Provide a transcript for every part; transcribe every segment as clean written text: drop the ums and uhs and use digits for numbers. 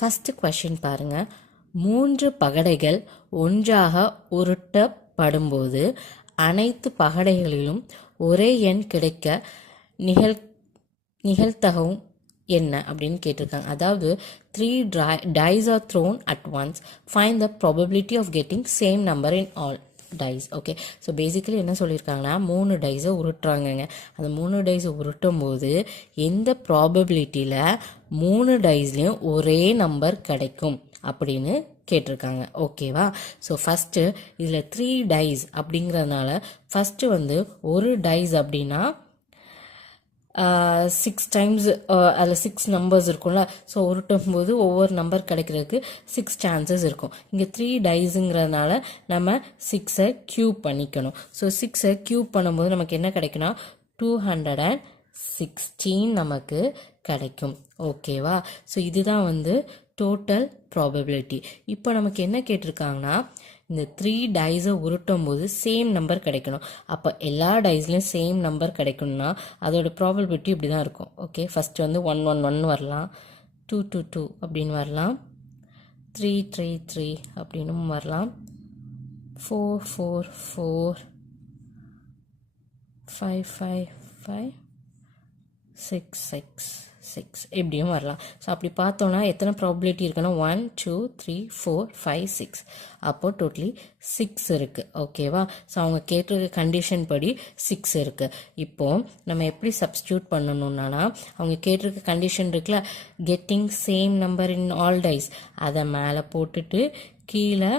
First question பாருங்கள். 3 பகடைகள் ஒன்றாக உருட்டப்படும்போது அனைத்து பகடைகளிலும் ஒரே எண் கிடைக்க நிகழ்தகவும் என்ன அப்படின்னு கேட்டிருக்காங்க. அதாவது 3 dice are thrown at once. Find the probability of getting same number in all dice. Okay, so basically என்ன சொல்லியிருக்காங்கன்னா 3 டைஸை உருட்டுறாங்கங்க. அந்த 3 டைஸை உருட்டும் போது எந்த ப்ராபபிலிட்டியில் 3 டைஸ்லேயும் ஒரே நம்பர் கிடைக்கும் அப்படின்னு கேட்டிருக்காங்க. ஓகேவா? ஸோ ஃபஸ்ட்டு இதில் 3 டைஸ் அப்படிங்கிறதுனால ஃபஸ்ட்டு வந்து ஒரு டைஸ் அப்படின்னா 6 டைம்ஸ் அதில் 6 நம்பர்ஸ் இருக்கும்ல. ஸோ உருட்டும் போது ஒவ்வொரு நம்பர் கிடைக்கிறதுக்கு 6 சான்சஸ் இருக்கும். இங்கே 3 டைஸுங்கிறதுனால நம்ம 6ஐ க்யூப் பண்ணிக்கணும். ஸோ 6ஐ க்யூப் பண்ணும்போது நமக்கு என்ன கிடைக்குன்னா 216 நமக்கு கிடைக்கும். ஓகேவா? ஸோ இதுதான் வந்து டோட்டல் ப்ராபபிலிட்டி. இப்போ நமக்கு என்ன கேட்டிருக்காங்கன்னா இந்த 3 டைஸை உருட்டும் போது சேம் நம்பர் கிடைக்கணும். அப்போ எல்லா டைஸ்லையும் சேம் நம்பர் கிடைக்கணும்னா அதோட ப்ராபபிலிட்டி இப்படி தான் இருக்கும். ஓகே, ஃபஸ்ட்டு வந்து 111 வரலாம், 222 அப்படின்னு வரலாம், 333 அப்படின்னும் வரலாம், 444, 555, 666 இப்படியும் வரலாம். ஸோ அப்படி பார்த்தோன்னா எத்தனை ப்ராபபிலிட்டி இருக்குன்னா 1 2 3 4 5 6, அப்போது டோட்டலி 6 இருக்குது. ஓகேவா? ஸோ அவங்க கேட்டிருக்க கண்டிஷன் படி 6 இருக்குது. இப்போது நம்ம எப்படி சப்ஸ்டியூட் பண்ணணும்னா அவங்க கேட்டிருக்க கண்டிஷன் இருக்குல்ல, getting same number in all dice, அதை மேலே போட்டுட்டு கீழே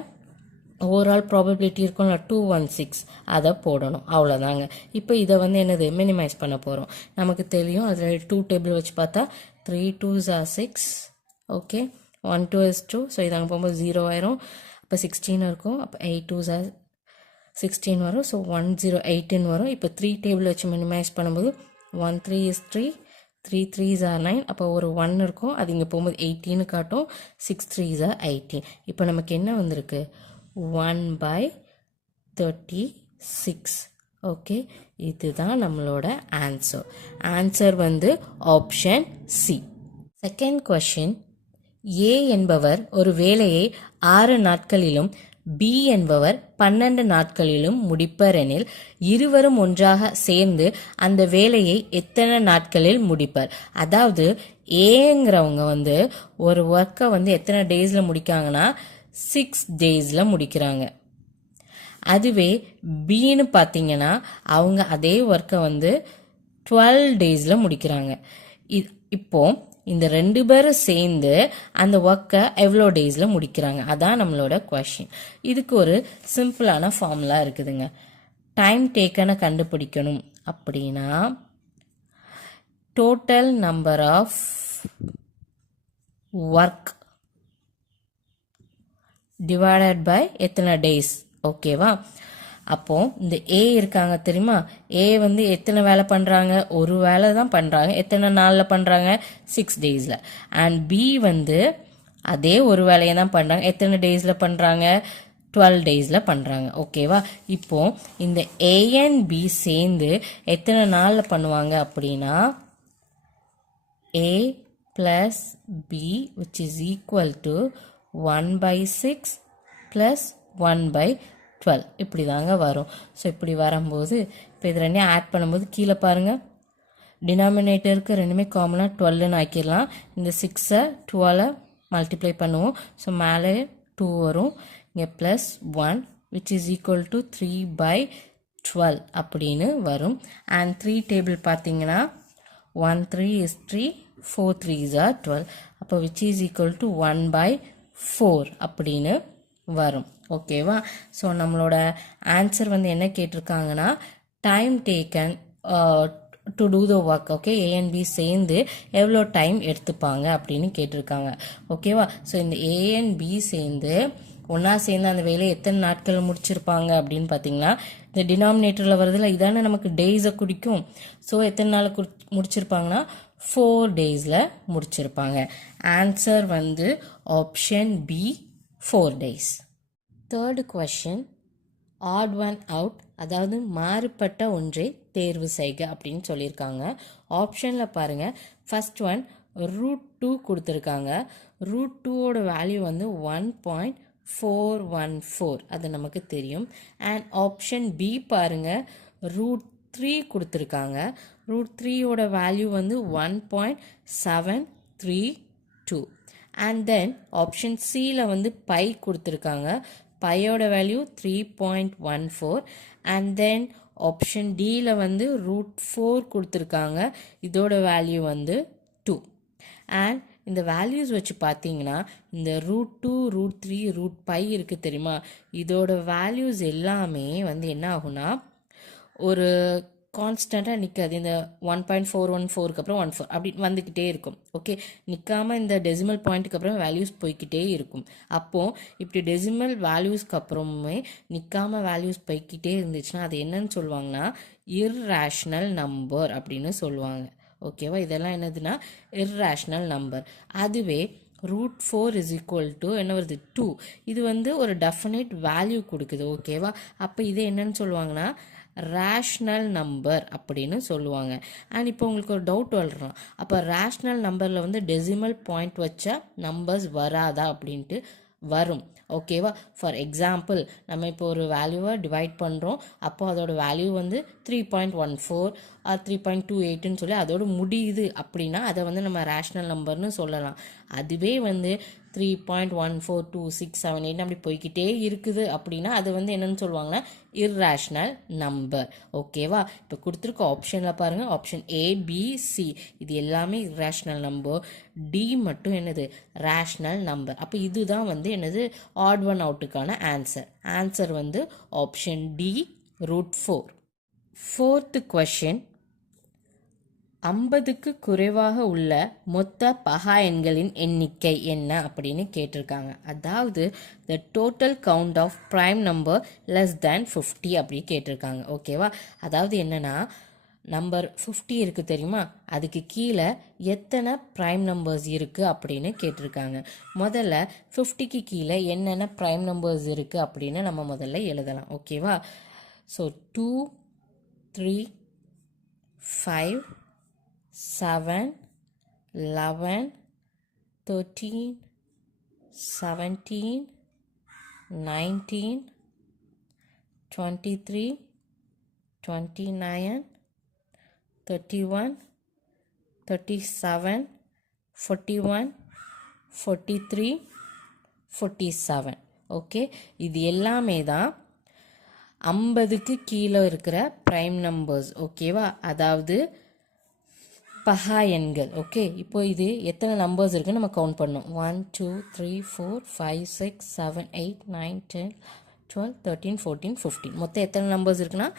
ஓவரால் ப்ராபபிலிட்டி இருக்கும்ல 216, அதை போடணும். அவ்வளோதாங்க. இப்போ இதை வந்து என்னது மினிமைஸ் பண்ண போகிறோம். நமக்கு தெரியும் அதில் 2 டேபிள் வச்சு பார்த்தா 3 2s are 6. Okay, 1 2 is 2. So இது அங்கே போகும்போது 0 ஆயிரும். அப்போ 16 இருக்கும். அப்போ 8 2s are 16 வரும். ஸோ 1018 வரும். இப்போ 3 டேபிள் வச்சு மினிமைஸ் பண்ணும்போது 1 3 is 3, 3 3s are 9. அப்போ ஒரு 1 இருக்கும். அது இங்கே போகும்போது 18 காட்டும். 6 3s are 18. இப்போ நமக்கு என்ன வந்திருக்கு 1/36. ஓகே, இதுதான் நம்மளோட ஆன்சர் வந்து ஆப்ஷன் சி. செகண்ட் கொஷின், ஏ என்பவர் ஒரு வேலையை 6 நாட்களிலும் பி என்பவர் 12 நாட்களிலும் முடிப்பர் எனில் இருவரும் ஒன்றாக சேர்ந்து அந்த வேலையை எத்தனை நாட்களில் முடிப்பர்? அதாவது ஏங்கிறவங்க வந்து ஒரு ஒர்க்கை வந்து எத்தனை டேஸில் முடிக்காங்கன்னா 6 டேஸில் முடிக்கிறாங்க. அதுவே பின்னு பார்த்தீங்கன்னா அவங்க அதே ஒர்க்கை வந்து 12 டேஸில் முடிக்கிறாங்க. இப்போ இந்த 2 பேரும் சேர்ந்து அந்த ஒர்க்கை எவ்வளோ டேஸில் முடிக்கிறாங்க, அதான் நம்மளோட கொஷின். இதுக்கு ஒரு சிம்பிளான ஃபார்முலா இருக்குதுங்க. டைம் டேக்கனை கண்டுபிடிக்கணும் அப்படின்னா total number of work divided by எத்தனை டேஸ். ஓகேவா? அப்போ இந்த ஏ இருக்காங்க தெரியுமா, ஏ வந்து எத்தனை வேலை பண்ணுறாங்க, ஒரு வேலை தான் பண்ணுறாங்க. எத்தனை நாளில் பண்ணுறாங்க, 6 டேஸில். அண்ட் பி வந்து அதே ஒரு வேலையை தான் பண்ணுறாங்க. எத்தனை டேஸில் பண்ணுறாங்க, 12 டேஸில் பண்ணுறாங்க. ஓகேவா? இப்போ இந்த ஏ அண்ட் பி சேர்ந்து எத்தனை நாளில் பண்ணுவாங்க அப்படின்னா A plus B which is equal to 1/6 plus 1/12 இப்படி தாங்க வரும். ஸோ இப்படி வரும்போது இப்போ இது ரெண்டையும் ஆட் பண்ணும்போது கீழே பாருங்கள், டினாமினேட்டருக்கு ரெண்டுமே காமனாக 12ன்னு ஆக்கிடலாம். இந்த 6ஐ 12 மல்டிப்ளை பண்ணுவோம். ஸோ மேலே 2 வரும். இங்கே plus 1 which is equal to 3/12 அப்படின்னு வரும். அண்ட் 3 டேபிள் பார்த்தீங்கன்னா 1 3 is 3, 4 3s are 12. அப்போ விச் இஸ் ஈக்குவல் டு 1/4 அப்படின்னு வரும். ஓகேவா? ஸோ நம்மளோட ஆன்சர் வந்து என்ன கேட்டிருக்காங்கன்னா time taken to do the work. Okay, A and B சேர்ந்து எவ்வளோ டைம் எடுத்துப்பாங்க அப்படின்னு கேட்டிருக்காங்க. ஓகேவா? ஸோ இந்த ஏ அண்ட் பி சேர்ந்து ஒன்றா சேர்ந்து அந்த வேலையை எத்தனை நாட்கள் முடிச்சிருப்பாங்க அப்படின்னு பார்த்தீங்கன்னா இந்த டினாமினேட்டரில் வருதுல இதானே நமக்கு டேஸை குடிக்கும். ஸோ எத்தனை நாள் முடிச்சிருப்பாங்கன்னா 4 டேஸில் முடிச்சிருப்பாங்க. ஆன்சர் வந்து option B 4 days. Third question, odd one out, அதாவது மாறுபட்ட ஒன்றை தேர்வு செய்க அப்படின்னு சொல்லியிருக்காங்க. ஆப்ஷனில் பாருங்கள், ஃபர்ஸ்ட் ஒன் √2 கொடுத்துருக்காங்க. √2ஓட வேல்யூ வந்து 1.414, அது நமக்கு தெரியும். அண்ட் ஆப்ஷன் பி பாருங்கள், √3 கொடுத்துருக்காங்க. √3ஓட வேல்யூ வந்து 1.732. அண்ட் தென் ஆப்ஷன் சியில் வந்து பை கொடுத்துருக்காங்க. பையோட வேல்யூ 3.14. அண்ட் தென் ஆப்ஷன் டியில் வந்து √4 கொடுத்துருக்காங்க. இதோட வேல்யூ வந்து 2. அண்ட் இந்த வேல்யூஸ் வச்சு பார்த்தீங்கன்னா இந்த √2, √3, √5 இருக்குது தெரியுமா, இதோட வேல்யூஸ் எல்லாமே வந்து என்ன ஆகும்னா ஒரு கான்ஸ்டண்ட்டாக நிற்காது. இந்த 1.414க்கு அப்புறம் 14 அப்படி வந்துக்கிட்டே இருக்கும். ஓகே, நிற்காமல் இந்த டெசிமல் பாயிண்ட்டுக்கு அப்புறம் வேல்யூஸ் போய்கிட்டே இருக்கும். அப்போது இப்படி டெசிமல் வேல்யூஸ்க்கு அப்புறமே நிற்காமல் வேல்யூஸ் போய்கிட்டே இருந்துச்சுன்னா அது என்னன்னு சொல்லுவாங்கன்னா இர்ரேஷ்னல் நம்பர் அப்படின்னு சொல்லுவாங்க. ஓகேவா, இதெல்லாம் என்னதுன்னா இர்ரேஷ்னல் நம்பர். அதுவே √4 இஸ் ஈக்குவல் டு என்ன வருது 2, இது வந்து ஒரு டெஃபினைட் வேல்யூ கொடுக்குது. ஓகேவா, அப்போ இது என்னன்னு சொல்லுவாங்கன்னா ரேஷ்னல் நம்பர் அப்படின்னு சொல்லுவாங்க. அண்ட் இப்போ உங்களுக்கு ஒரு டவுட் வரலாம், அப்போ ரேஷ்னல் நம்பரில் வந்து டெசிமல் பாயிண்ட் வச்சா நம்பர்ஸ் வராதா அப்படின்ட்டு. வரும். ஓகேவா, ஃபார் எக்ஸாம்பிள் நம்ம இப்போ ஒரு வேல்யூவை டிவைட் பண்ணுறோம், அப்போ அதோட வேல்யூ வந்து 3.14 ஆர் 3.28ன்னு சொல்லி அதோட முடியுது அப்படின்னா அதை வந்து நம்ம ரேஷ்னல் நம்பர்னு சொல்லலாம். அதுவே வந்து 3.142678 அப்படி போய்கிட்டே இருக்குது அப்படின்னா அது வந்து என்னன்னு சொல்லுவாங்கன்னா இர்ரேஷ்னல் நம்பர். ஓகேவா, இப்போ கொடுத்துருக்க ஆப்ஷனில் பாருங்கள், ஆப்ஷன் ஏ, பி, சி இது எல்லாமே இர்ரேஷ்னல் நம்பர். டி மட்டும் என்னது ரேஷ்னல் நம்பர். அப்போ இதுதான் வந்து என்னது ஆட் ஒன் அவுட்டுக்கான ஆன்சர் வந்து ஆப்ஷன் டி √4. 4th question, 50க்கு குறைவாக உள்ள மொத்த பகா எண்களின் எண்ணிக்கை என்ன அப்படின்னு கேட்டிருக்காங்க. அதாவது the total count of prime number less than 50 அப்படி கேட்டிருக்காங்க. ஓகேவா, அதாவது என்னன்னா நம்பர் 50 இருக்குது தெரியுமா, அதுக்கு கீழே எத்தனை ப்ரைம் நம்பர்ஸ் இருக்குது அப்படின்னு கேட்டிருக்காங்க. முதல்ல 50க்கு கீழே என்னென்ன ப்ரைம் நம்பர்ஸ் இருக்குது அப்படின்னு நம்ம முதல்ல எழுதலாம். ஓகேவா, ஸோ 2, 3, 5, 7, 11, 13, 17, 19, 23, 29, 31, 37, 41, 43, 47. ஓகே, இது எல்லாமே தான் 50க்கு கீழே இருக்கிற ப்ரைம் நம்பர்ஸ். ஓகேவா, அதாவது பகா எண்கள். ஓகே, இப்போ இது எத்தனை நம்பர்ஸ் இருக்குன்னு நம்ம கவுண்ட் பண்ணோம். 1, 2, 3, 4, 5, 6, 7, 8, 9, 10, 12, 13, 14, 15 மொத்தம் எத்தனை நம்பர்ஸ் இருக்குன்னா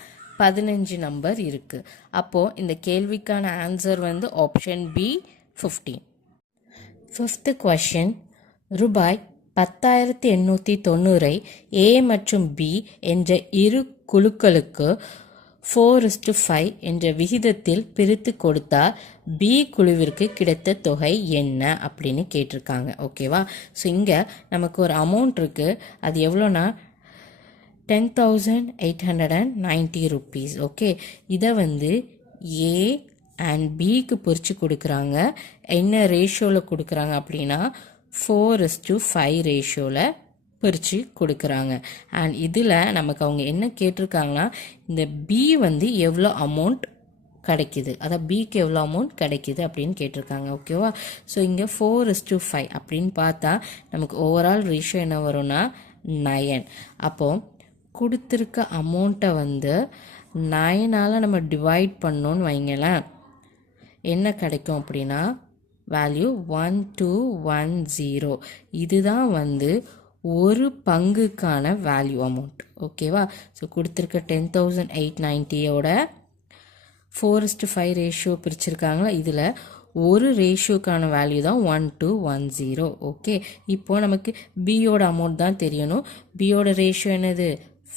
15 நம்பர் இருக்கு. அப்போ இந்த கேள்விக்கான ஆன்சர் வந்து ஆப்ஷன் பி 15. 5th question, ரூபாய் 10,890 ஏ மற்றும் பி என்ற இரு குழுக்களுக்கு 4:5 என்ற விகிதத்தில் பிரித்து கொடுத்தால் பி குழுவிற்கு கிடைத்த தொகை என்ன அப்படின்னு கேட்டிருக்காங்க. ஓகேவா, ஸோ இங்கே நமக்கு ஒரு அமௌண்ட் இருக்குது, அது எவ்வளோனா 10,890 rupees. ஓகே, இதை வந்து ஏ அண்ட் பிக்கு பிரித்து கொடுக்குறாங்க. என்ன ரேஷியோவில் கொடுக்குறாங்க அப்படின்னா 4:5 ரேஷியோவில் பிரித்து கொடுக்குறாங்க. அண்ட் இதில் நமக்கு அவங்க என்ன கேட்டிருக்காங்கன்னா இந்த பி வந்து எவ்வளோ அமௌண்ட் கிடைக்கிது, அதாவது பிக்கு எவ்வளோ அமௌண்ட் கிடைக்கிது அப்படின்னு கேட்டிருக்காங்க. ஓகேவா, ஸோ இங்கே 4:5 அப்படின்னு பார்த்தா நமக்கு ஓவரால் ரேஷியோ என்ன வரும்னா 9. அப்போது கொடுத்துருக்க அமௌண்ட்டை வந்து 9ஆல் நம்ம டிவைட் பண்ணோன்னு வைங்களேன், என்ன கிடைக்கும் அப்படின்னா வேல்யூ 1210. இதுதான் வந்து ஒரு பங்குக்கான வேல்யூ அமௌண்ட். ஓகேவா, ஸோ கொடுத்துருக்க 10,890யோட 4:5 ரேஷியோ பிரிச்சிருக்காங்களா, இதில் ஒரு ரேஷியோக்கான வேல்யூ தான் 1210. ஓகே, இப்போ நமக்கு பியோட அமௌண்ட் தான் தெரியணும். பியோட ரேஷியோ என்னது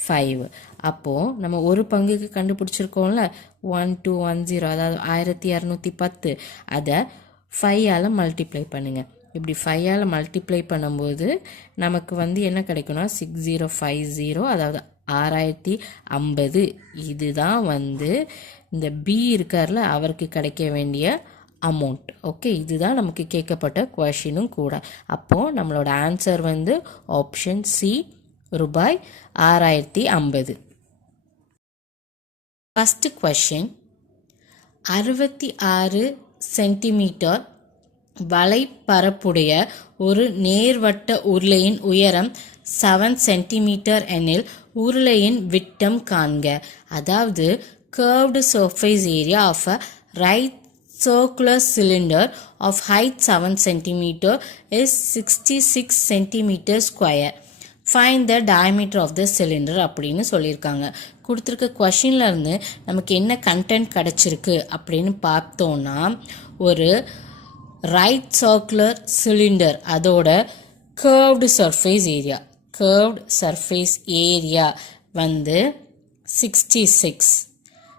5. அப்போது நம்ம ஒரு பங்குக்கு கண்டுபிடிச்சிருக்கோம்ல 1210, அதாவது 1210, அதை 5ஆல் மல்டிப்ளை பண்ணுங்கள். இப்படி 5ஆல் மல்டிப்ளை பண்ணும்போது நமக்கு வந்து என்ன கிடைக்கும்னா 6050, அதாவது 6050. இதுதான் வந்து இந்த பி இருக்கார்ல அவருக்கு கிடைக்க வேண்டிய அமௌண்ட். ஓகே, இதுதான் நமக்கு கேட்கப்பட்ட கொஷினும் கூட. அப்போது நம்மளோட ஆன்சர் வந்து ஆப்ஷன் சி, ரூபாய் 6050. ஃபஸ்ட்டு கொஷின், 66 சென்டிமீட்டர் வலைப்பரப்புடைய ஒரு நேர்வட்ட உருளையின் உயரம் 7 சென்டிமீட்டர் எனில் உருளையின் விட்டம் காண்க. அதாவது curved surface area of a right circular cylinder of height 7 cm is 66 cm square. Find the diameter of the cylinder அப்படின்னு சொல்லியிருக்காங்க. கொடுத்துருக்க கொஷின்ல இருந்து நமக்கு என்ன கண்டென்ட் கிடச்சிருக்கு அப்படின்னு பார்த்தோன்னா, ஒரு ரைட் சர்க்குலர் சிலிண்டர் அதோட curved surface area வந்து 66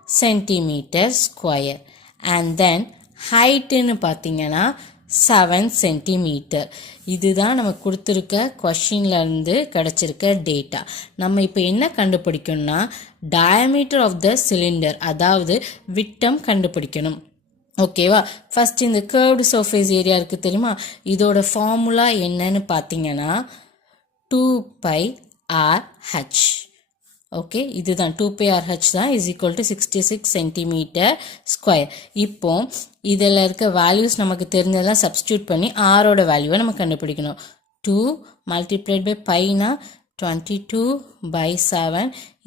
சென்டிமீட்டர் ஸ்கொயர். அண்ட் தென் ஹைட்டுன்னு பார்த்தீங்கன்னா 7 சென்டிமீட்டர். இதுதான் நம்ம கொடுத்துருக்க கொஷின்லேருந்து கிடச்சிருக்க டேட்டா. நம்ம இப்போ என்ன கண்டுபிடிக்கணும்னா, டயமீட்டர் ஆஃப் த சிலிண்டர், அதாவது விட்டம் கண்டுபிடிக்கணும். ஓகேவா? ஃபர்ஸ்ட் இந்த கர்வ்டு சர்ஃபேஸ் ஏரியா இருக்குது தெரியுமா, இதோட ஃபார்முலா என்னன்னு பார்த்தீங்கன்னா 2πRh. ஓகே, இதுதான் 2πRh தான் is equal to 66 centimetre square. இப்போ இதில் இருக்க வேல்யூஸ் நமக்கு தெரிஞ்சதெல்லாம் சப்ஸ்டியூட் பண்ணி ஆரோட வேல்யூவை நம்ம கண்டுபிடிக்கணும். 2 மல்டிப்ளைட் பை பைனா 22/7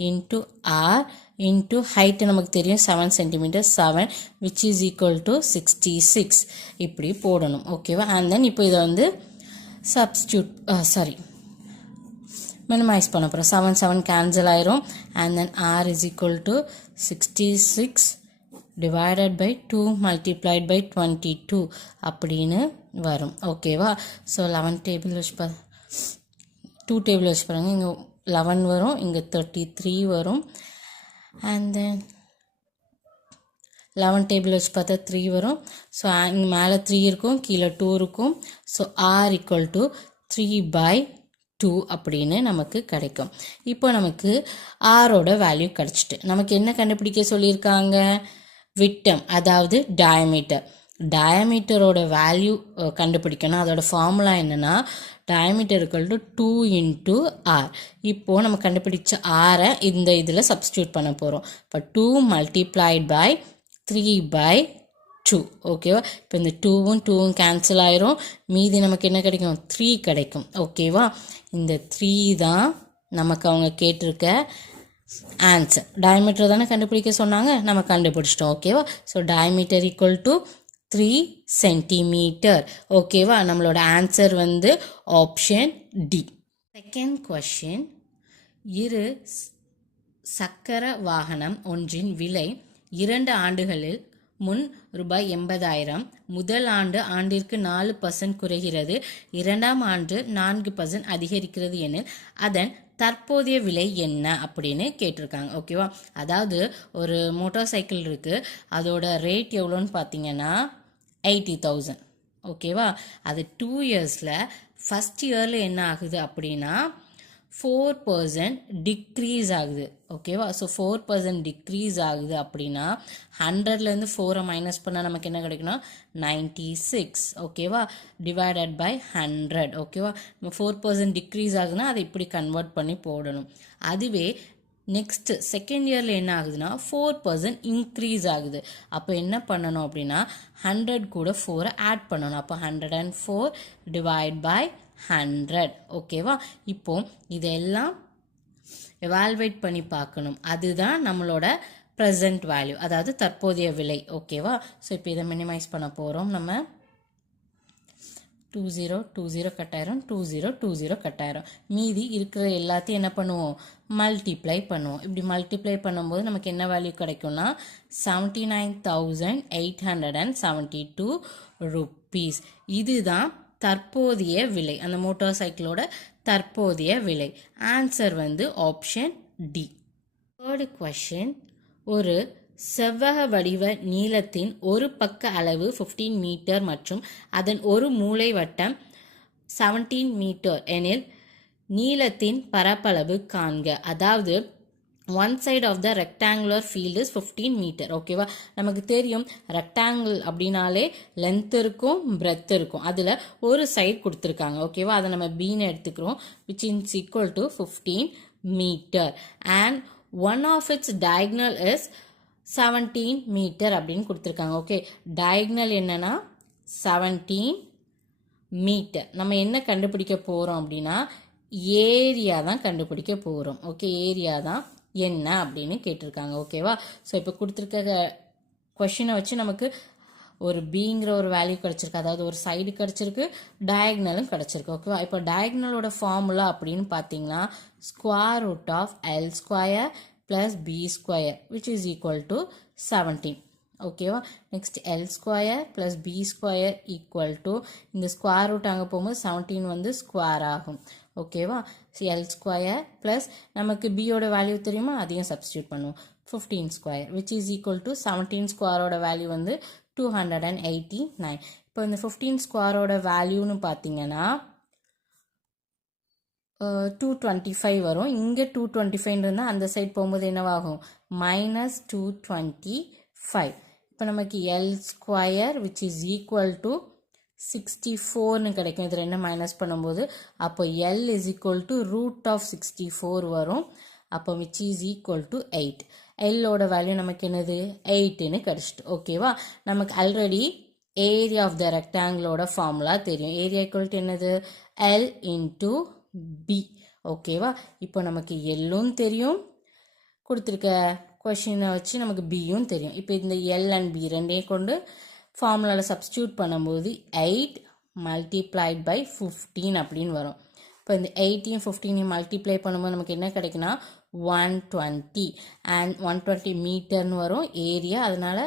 இன்ட்டு ஆர் இன்ட்டு ஹைட்டு நமக்கு தெரியும் 7 centimetre 7 which is equal to 66 இப்படி போடணும். ஓகேவா? அண்ட் தென் இப்போ இதை வந்து மினிமைஸ் பண்ண போகிறோம். 7 7 கேன்சல் ஆயிரும். And then R is equal to 66 divided by 2 multiplied by 22 அப்படின்னு வரும். ஓகேவா? ஸோ 11 டேபிள் வச்சு 2 டேபிள் வச்சு பாருங்கள். இங்கே 11 வரும், இங்கே 33 வரும். அண்ட் தென் 11 டேபிள் வச்சு பார்த்தா 3 வரும். ஸோ இங்கே மேலே 3 இருக்கும், கீழே 2 இருக்கும். ஸோ ஆர் ஈக்குவல் டு 3/2 அப்படின்னு நமக்கு கிடைக்கும். இப்போ நமக்கு ஆரோட வேல்யூ கிடச்சிட்டு நமக்கு என்ன கண்டுபிடிக்க சொல்லியிருக்காங்க, விட்டம் அதாவது டயமீட்டரோட வேல்யூ கண்டுபிடிக்கணும். அதோட ஃபார்முலா என்னன்னா diameter equal to 2 into R. இப்போது நம்ம கண்டுபிடிச்ச ஆரை இந்த இதில் சப்ஸ்டியூட் பண்ண போகிறோம். இப்போ 2 மல்டிப்ளைட் பை 3/2. ஓகேவா? இப்போ இந்த 2வும் கேன்சல் ஆயிரும். மீதி நமக்கு என்ன கிடைக்கும், 3 கிடைக்கும். ஓகேவா? இந்த 3 தான் நமக்கு அவங்க கேட்டிருக்க ஆன்சர். டயமீட்டர் தானே கண்டுபிடிக்க சொன்னாங்க, நம்ம கண்டுபிடிச்சிட்டோம். ஓகேவா? So diameter equal to 3 centimetre. ஓகேவா? நம்மளோட ஆன்சர் வந்து ஆப்ஷன் டி. செகண்ட் கொஷின், இரு சக்கர வாகனம் ஒன்றின் விலை 2 ஆண்டுகளில் முன் ரூபாய் 80,000, முதல் ஆண்டிற்கு 4% குறைகிறது, 2ஆம் ஆண்டு 4% அதிகரிக்கிறது எனில் அதன் தற்போதைய விலை என்ன அப்படின்னு கேட்டிருக்காங்க. ஓகேவா? அதாவது ஒரு மோட்டார் சைக்கிள் இருக்குது, அதோட ரேட் எவ்வளோன்னு பார்த்தீங்கன்னா 80,000. ஓகேவா? அது 2 இயர்ஸில் ஃபஸ்ட் இயரில் என்ன ஆகுது அப்படின்னா 4% டிக்ரீஸ் ஆகுது. ஓகேவா? ஸோ 4% டிக்ரீஸ் ஆகுது அப்படின்னா 100லேருந்து 4 மைனஸ் பண்ணால் நமக்கு என்ன கிடைக்குன்னா 96. ஓகேவா? Divided by 100. ஓகேவா? நம்ம 4% டிக்ரீஸ் ஆகுதுன்னா அதை இப்படி கன்வெர்ட் பண்ணி போடணும். அதுவே நெக்ஸ்ட் செகண்ட் இயரில் என்ன ஆகுதுன்னா 4% இன்க்ரீஸ் ஆகுது. அப்போ என்ன பண்ணணும் அப்படின்னா 100 கூட 4 ஆட் பண்ணணும். அப்போ 104 டிவைட் பை 100. ஓகேவா? இப்போ இதெல்லாம் எவால்வேட் பண்ணி பார்க்கணும். அதுதான் நம்மளோட ப்ரெசன்ட் வேல்யூ, அதாவது தற்போதைய விலை. ஓகேவா? ஸோ இப்போ இதை மினிமைஸ் பண்ண போகிறோம். நம்ம 20 கட்டாயிரம், 20 கட்டாயிரம். மீதி இருக்கிற எல்லாத்தையும் என்ன பண்ணுவோம், மல்டிப்ளை பண்ணுவோம். இப்படி மல்டிப்ளை பண்ணும்போது நமக்கு என்ன வேல்யூ கிடைக்கும்னா 79,872 ருப்பீஸ். இதுதான் தற்போதைய விலை, அந்த மோட்டார் சைக்கிளோட தற்போதைய விலை. ஆன்சர் வந்து ஆப்ஷன் டி. தேர்டு கொஸ்டின், ஒரு செவ்வக வடிவ நீளத்தின் ஒரு பக்க அளவு 15 மீட்டர் மற்றும் அதன் ஒரு மூலை வட்டம் 17 மீட்டர் எனில் நீளத்தின் பரப்பளவு காண்க. அதாவது one side of the rectangular field is 15 metre. ஓகேவா, நமக்கு தெரியும் ரெக்டாங்கிள் அப்படின்னாலே லென்த் இருக்கும் பிரெத் இருக்கும். அதில் ஒரு சைடு கொடுத்துருக்காங்க. ஓகேவா, அதை நம்ம பீன்னு எடுத்துக்கிறோம். Which is equal to 15 metre and one of its diagonal is 17 metre அப்படின்னு கொடுத்துருக்காங்க. ஓகே, டயக்னல் என்னன்னா 17 மீட்டர். நம்ம என்ன கண்டுபிடிக்க போகிறோம் அப்படின்னா ஏரியா தான் கண்டுபிடிக்க போகிறோம். ஓகே, ஏரியா தான் என்ன அப்படின்னு கேட்டிருக்காங்க. ஓகேவா, ஸோ இப்போ கொடுத்துருக்க கொஷினை வச்சு நமக்கு ஒரு பிங்கிற ஒரு வேல்யூ கிடச்சிருக்கு, அதாவது ஒரு சைடு கிடச்சிருக்கு, டயக்னலும் கிடச்சிருக்கு. ஓகேவா, இப்போ டயக்னலோட ஃபார்முலா அப்படின்னு பார்த்தீங்கன்னா square root of L square plus B square which is equal to 17. ஓகேவா, next L square plus B square equal to இந்த ஸ்கொயர் ரூட் அங்கே போகும்போது 17 வந்து ஸ்கொயர் ஆகும். ஓகேவா, எல் ஸ்கொயர் ப்ளஸ் நமக்கு பியோட வேல்யூ தெரியுமா, அதையும் சப்ஸ்டியூட் பண்ணுவோம். 15 square which is equal to 17 ஸ்கொயரோட வேல்யூ வந்து 289. இப்போ இந்த 15 ஸ்கொயரோட வேல்யூன்னு பார்த்தீங்கன்னா 225 வரும். இங்கே 225 இருந்தால் அந்த சைட் போகும்போது என்னவாகும், -225. இப்போ நமக்கு L square which is equal to 64ன்னு கிடைக்கும். இது ரெண்டு மைனஸ் பண்ணும்போது அப்போ L is equal to root of 64 வரும். அப்போ விச் இஸ் ஈக்குவல் டு 8. எல்லோட வேல்யூ நமக்கு என்னது 8ன்னு கிடச்சிட்டு. ஓகேவா, நமக்கு ஆல்ரெடி ஏரியா ஆஃப் த ரெக்டாங்கிளோட ஃபார்முலா தெரியும். ஏரியா ஈக்குவல் டு என்னது எல் இன்டூ பி. ஓகேவா, இப்போ நமக்கு எல்லும் தெரியும், கொடுத்துருக்க கொஷினை வச்சு நமக்கு பியும் தெரியும். இப்போ இந்த எல் அண்ட் பி ரெண்டையும் கொண்டு ஃபார்முலாவில் சப்ஸ்டியூட் பண்ணும்போது 8 மல்டிப்ளைட் பை 15 அப்படின்னு வரும். இப்போ இந்த 8ஐயும் 15ஐயும் மல்டிப்ளை பண்ணும்போது நமக்கு என்ன கிடைக்குன்னா 120 அண்ட் 120 மீட்டர்னு வரும் ஏரியா. அதனால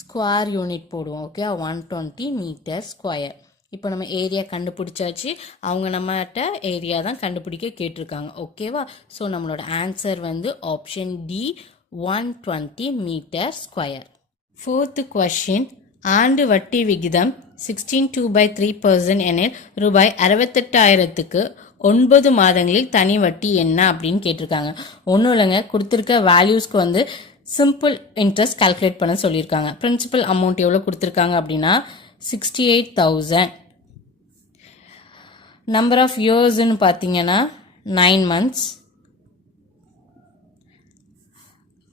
ஸ்கொயர் யூனிட் போடுவோம். Okay, 120 metre square. இப்போ நம்ம ஏரியா கண்டுபிடிச்சாச்சு. அவங்க நம்மகிட்ட ஏரியா தான் கண்டுபிடிக்க கேட்டிருக்காங்க. ஓகேவா, ஸோ நம்மளோட ஆன்சர் வந்து option D 120 metre square. Fourth question, ஆண்டு வட்டி விகிதம் 16.2/3% எனில் ரூபாய் 68,000க்கு 9 மாதங்களில் தனி வட்டி என்ன அப்படின்னு கேட்டிருக்காங்க. ஒன்றும் இல்லைங்க, கொடுத்துருக்க வேல்யூஸ்க்கு வந்து சிம்பிள் இன்ட்ரெஸ்ட் கால்குலேட் பண்ண சொல்லியிருக்காங்க. பிரின்சிபல் அமௌண்ட் எவ்வளோ கொடுத்துருக்காங்க அப்படின்னா 68,000. நம்பர் ஆஃப் இயர்ஸ்ன்னு பார்த்தீங்கன்னா 9 months.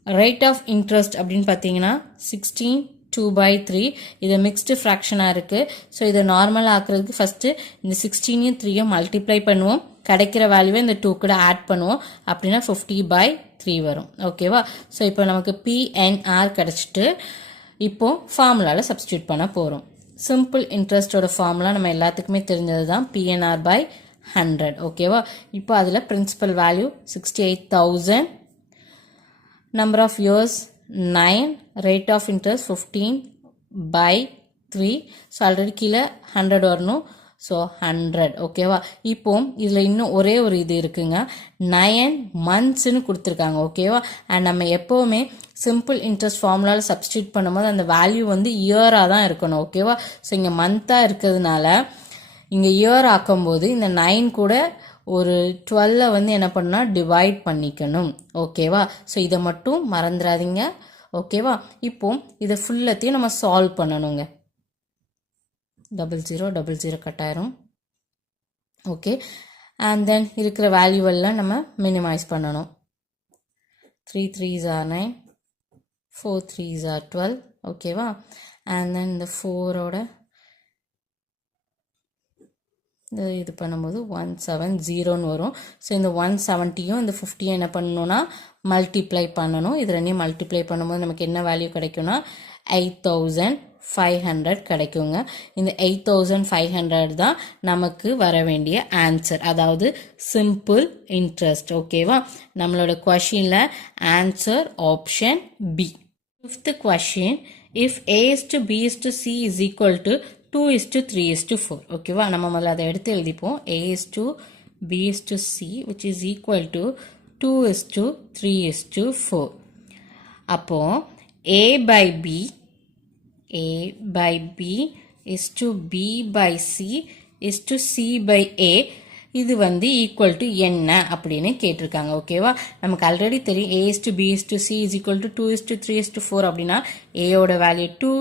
ரேட் ஆஃப் இன்ட்ரெஸ்ட் அப்படின்னு பார்த்தீங்கன்னா 16/2/3. இது மிக்ஸ்டு ஃப்ராக்ஷனாக இருக்குது. ஸோ இதை நார்மல் ஆக்குறதுக்கு ஃபஸ்ட்டு இந்த 16யும் 3யும் மல்டிப்ளை பண்ணுவோம். கிடைக்கிற வேல்யூவை இந்த 2 கூட ஆட் பண்ணுவோம். அப்படின்னா 50/3 வரும். ஓகேவா, ஸோ இப்போ நமக்கு பிஎன்ஆர் கிடச்சிட்டு இப்போ ஃபார்முலாவில் சப்ஸ்டியூட் பண்ண போகிறோம். சிம்பிள் இன்ட்ரெஸ்டோட ஃபார்முலா நம்ம எல்லாத்துக்குமே தெரிஞ்சது தான், PNR/100. ஓகேவா, இப்போ அதில் principal value 68,000, number of years 9, rate of interest 15/3. So already கீழே 100 வரணும். ஸோ 100. ஓகேவா, இப்போ இதில் இன்னும் ஒரே ஒரு இது இருக்குங்க, 9 monthsன்னு கொடுத்துருக்காங்க. ஓகேவா, அண்ட் நம்ம எப்போவுமே சிம்பிள் இன்ட்ரெஸ்ட் ஃபார்முலாவில் சப்ஸ்டியூட் பண்ணும்போது அந்த வேல்யூ வந்து இயராக தான் இருக்கணும். ஓகேவா, ஸோ இங்கே மந்த்தாக இருக்கிறதுனால இங்கே இயர் ஆக்கும்போது இந்த 9 கூட ஒரு 12 வந்து என்ன பண்ணா டிவைட் பண்ணிக்கணும். ஓகேவா, ஸோ இதை மட்டும் மறந்துடாதீங்க. ஓகேவா, இப்போ இதை ஃபுல்லத்தையும் நம்ம சால்வ் பண்ணணுங்க. 0000 கட்டாயிரும். ஓகே, அண்ட் தென் இருக்கிற வேல்யூவெல்லாம் நம்ம மினிமைஸ் பண்ணணும். 3 3s are 9, 4 3s are 12. ஓகேவா, அண்ட் தென் இந்த 4ஓட இது பண்ணும்போது 170ன்னு வரும். ஸோ இந்த 170யும் இந்த 50யும் என்ன பண்ணணும்னா மல்டிப்ளை பண்ணணும். இது ரெண்டையும் மல்டிப்ளை பண்ணும்போது நமக்கு என்ன வேல்யூ கிடைக்கும்னா 8,500 கிடைக்குங்க. இந்த 8,500 தான் நமக்கு வர வேண்டிய ஆன்சர், அதாவது சிம்பிள் இன்ட்ரெஸ்ட். ஓகேவா, நம்மளோட கொஷினில் answer option B. 5th question, if A is to B is to C is equal to 2:3:4. ஓகேவா, நம்ம முதல்ல அதை எடுத்து எழுதிப்போம். A is to B is to C which is equal to 2:3:4. அப்போ A by B is to B by C is to C by A. இது வந்து equal to என்ன அப்படின்னு கேட்டிருக்காங்க. ஓகேவா, நமக்கு ஆல்ரெடி தெரியும் a:b:c is equal to 2:3:4 அப்படின்னா ஏயோட வேல்யூ 2,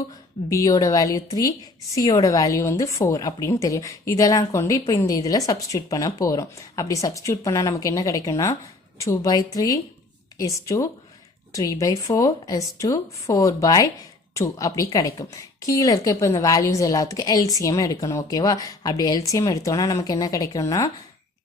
பியோட வேல்யூ 3, சியோட வேல்யூ வந்து 4 அப்படின்னு தெரியும். இதெல்லாம் கொண்டு இப்போ இந்த இதில் சப்ஸ்டியூட் பண்ண போகிறோம். அப்படி சப்ஸ்டியூட் பண்ணால் நமக்கு என்ன கிடைக்கும்னா 2/3 is to 3/4 is to 4/2 அப்படி கிடைக்கும். கீழே இருக்க இப்போ இந்த வேல்யூஸ் எல்லாத்துக்கும் எல்சிஎம் எடுக்கணும். ஓகேவா, அப்படி எல்சிஎம் எடுத்தோம்னா நமக்கு என்ன கிடைக்கும்னா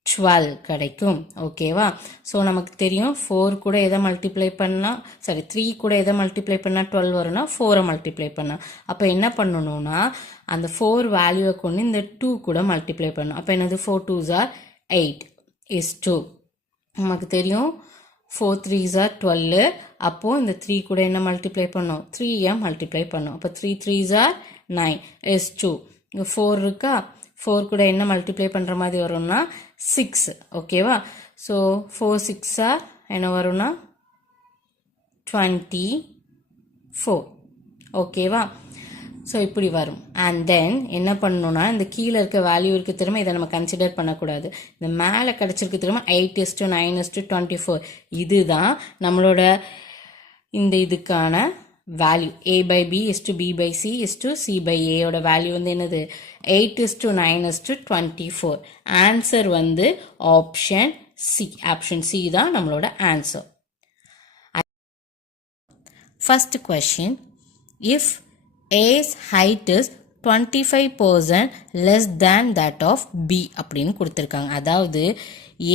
12 கிடைக்கும். ஓகேவா, ஸோ நமக்கு தெரியும் 4 கூட எதை மல்டிப்ளை பண்ணால் 3 கூட எதை மல்டிப்ளை பண்ணால் 12 வரும்னா 4 மல்டிப்ளை பண்ணால். அப்போ என்ன பண்ணணும்னா அந்த 4 வேல்யூவை கொண்டு இந்த 2 கூட மல்டிப்ளை பண்ணணும். அப்போ என்னது 4 2s are 8 is 2. நமக்கு தெரியும் 4 3s are 12. அப்போது இந்த 3 கூட என்ன மல்டிப்ளை பண்ணோம் 3 மல்டிப்ளை பண்ணோம். அப்போ 3 3s are 9 is 2. இங்கே 4 இருக்கா, 4 கூட என்ன மல்டிப்ளை பண்ணுற மாதிரி வரும்னா 6. ஓகேவா, ஸோ 4 6 are என்ன வரும்னா 24. ஓகேவா, ஸோ இப்படி வரும். அண்ட் தென் என்ன பண்ணணும்னா இந்த கீழே இருக்க வேல்யூ இருக்கு திரும்ப இதை நம்ம கன்சிடர் பண்ணக்கூடாது. இந்த மேலே கிடச்சிருக்கு திரும்ப 8:9:24. இதுதான் நம்மளோட இந்த இதுக்கான value. a/b is to b/c is to c/a ஓட வேல்யூ வந்து என்னது 8:9:24. ஆன்சர் வந்து ஆப்ஷன் சி. ஆப்ஷன் சி தான் நம்மளோட answer. First question, if A's height is 25% less than that of B அப்படின்னு கொடுத்துருக்காங்க. அதாவது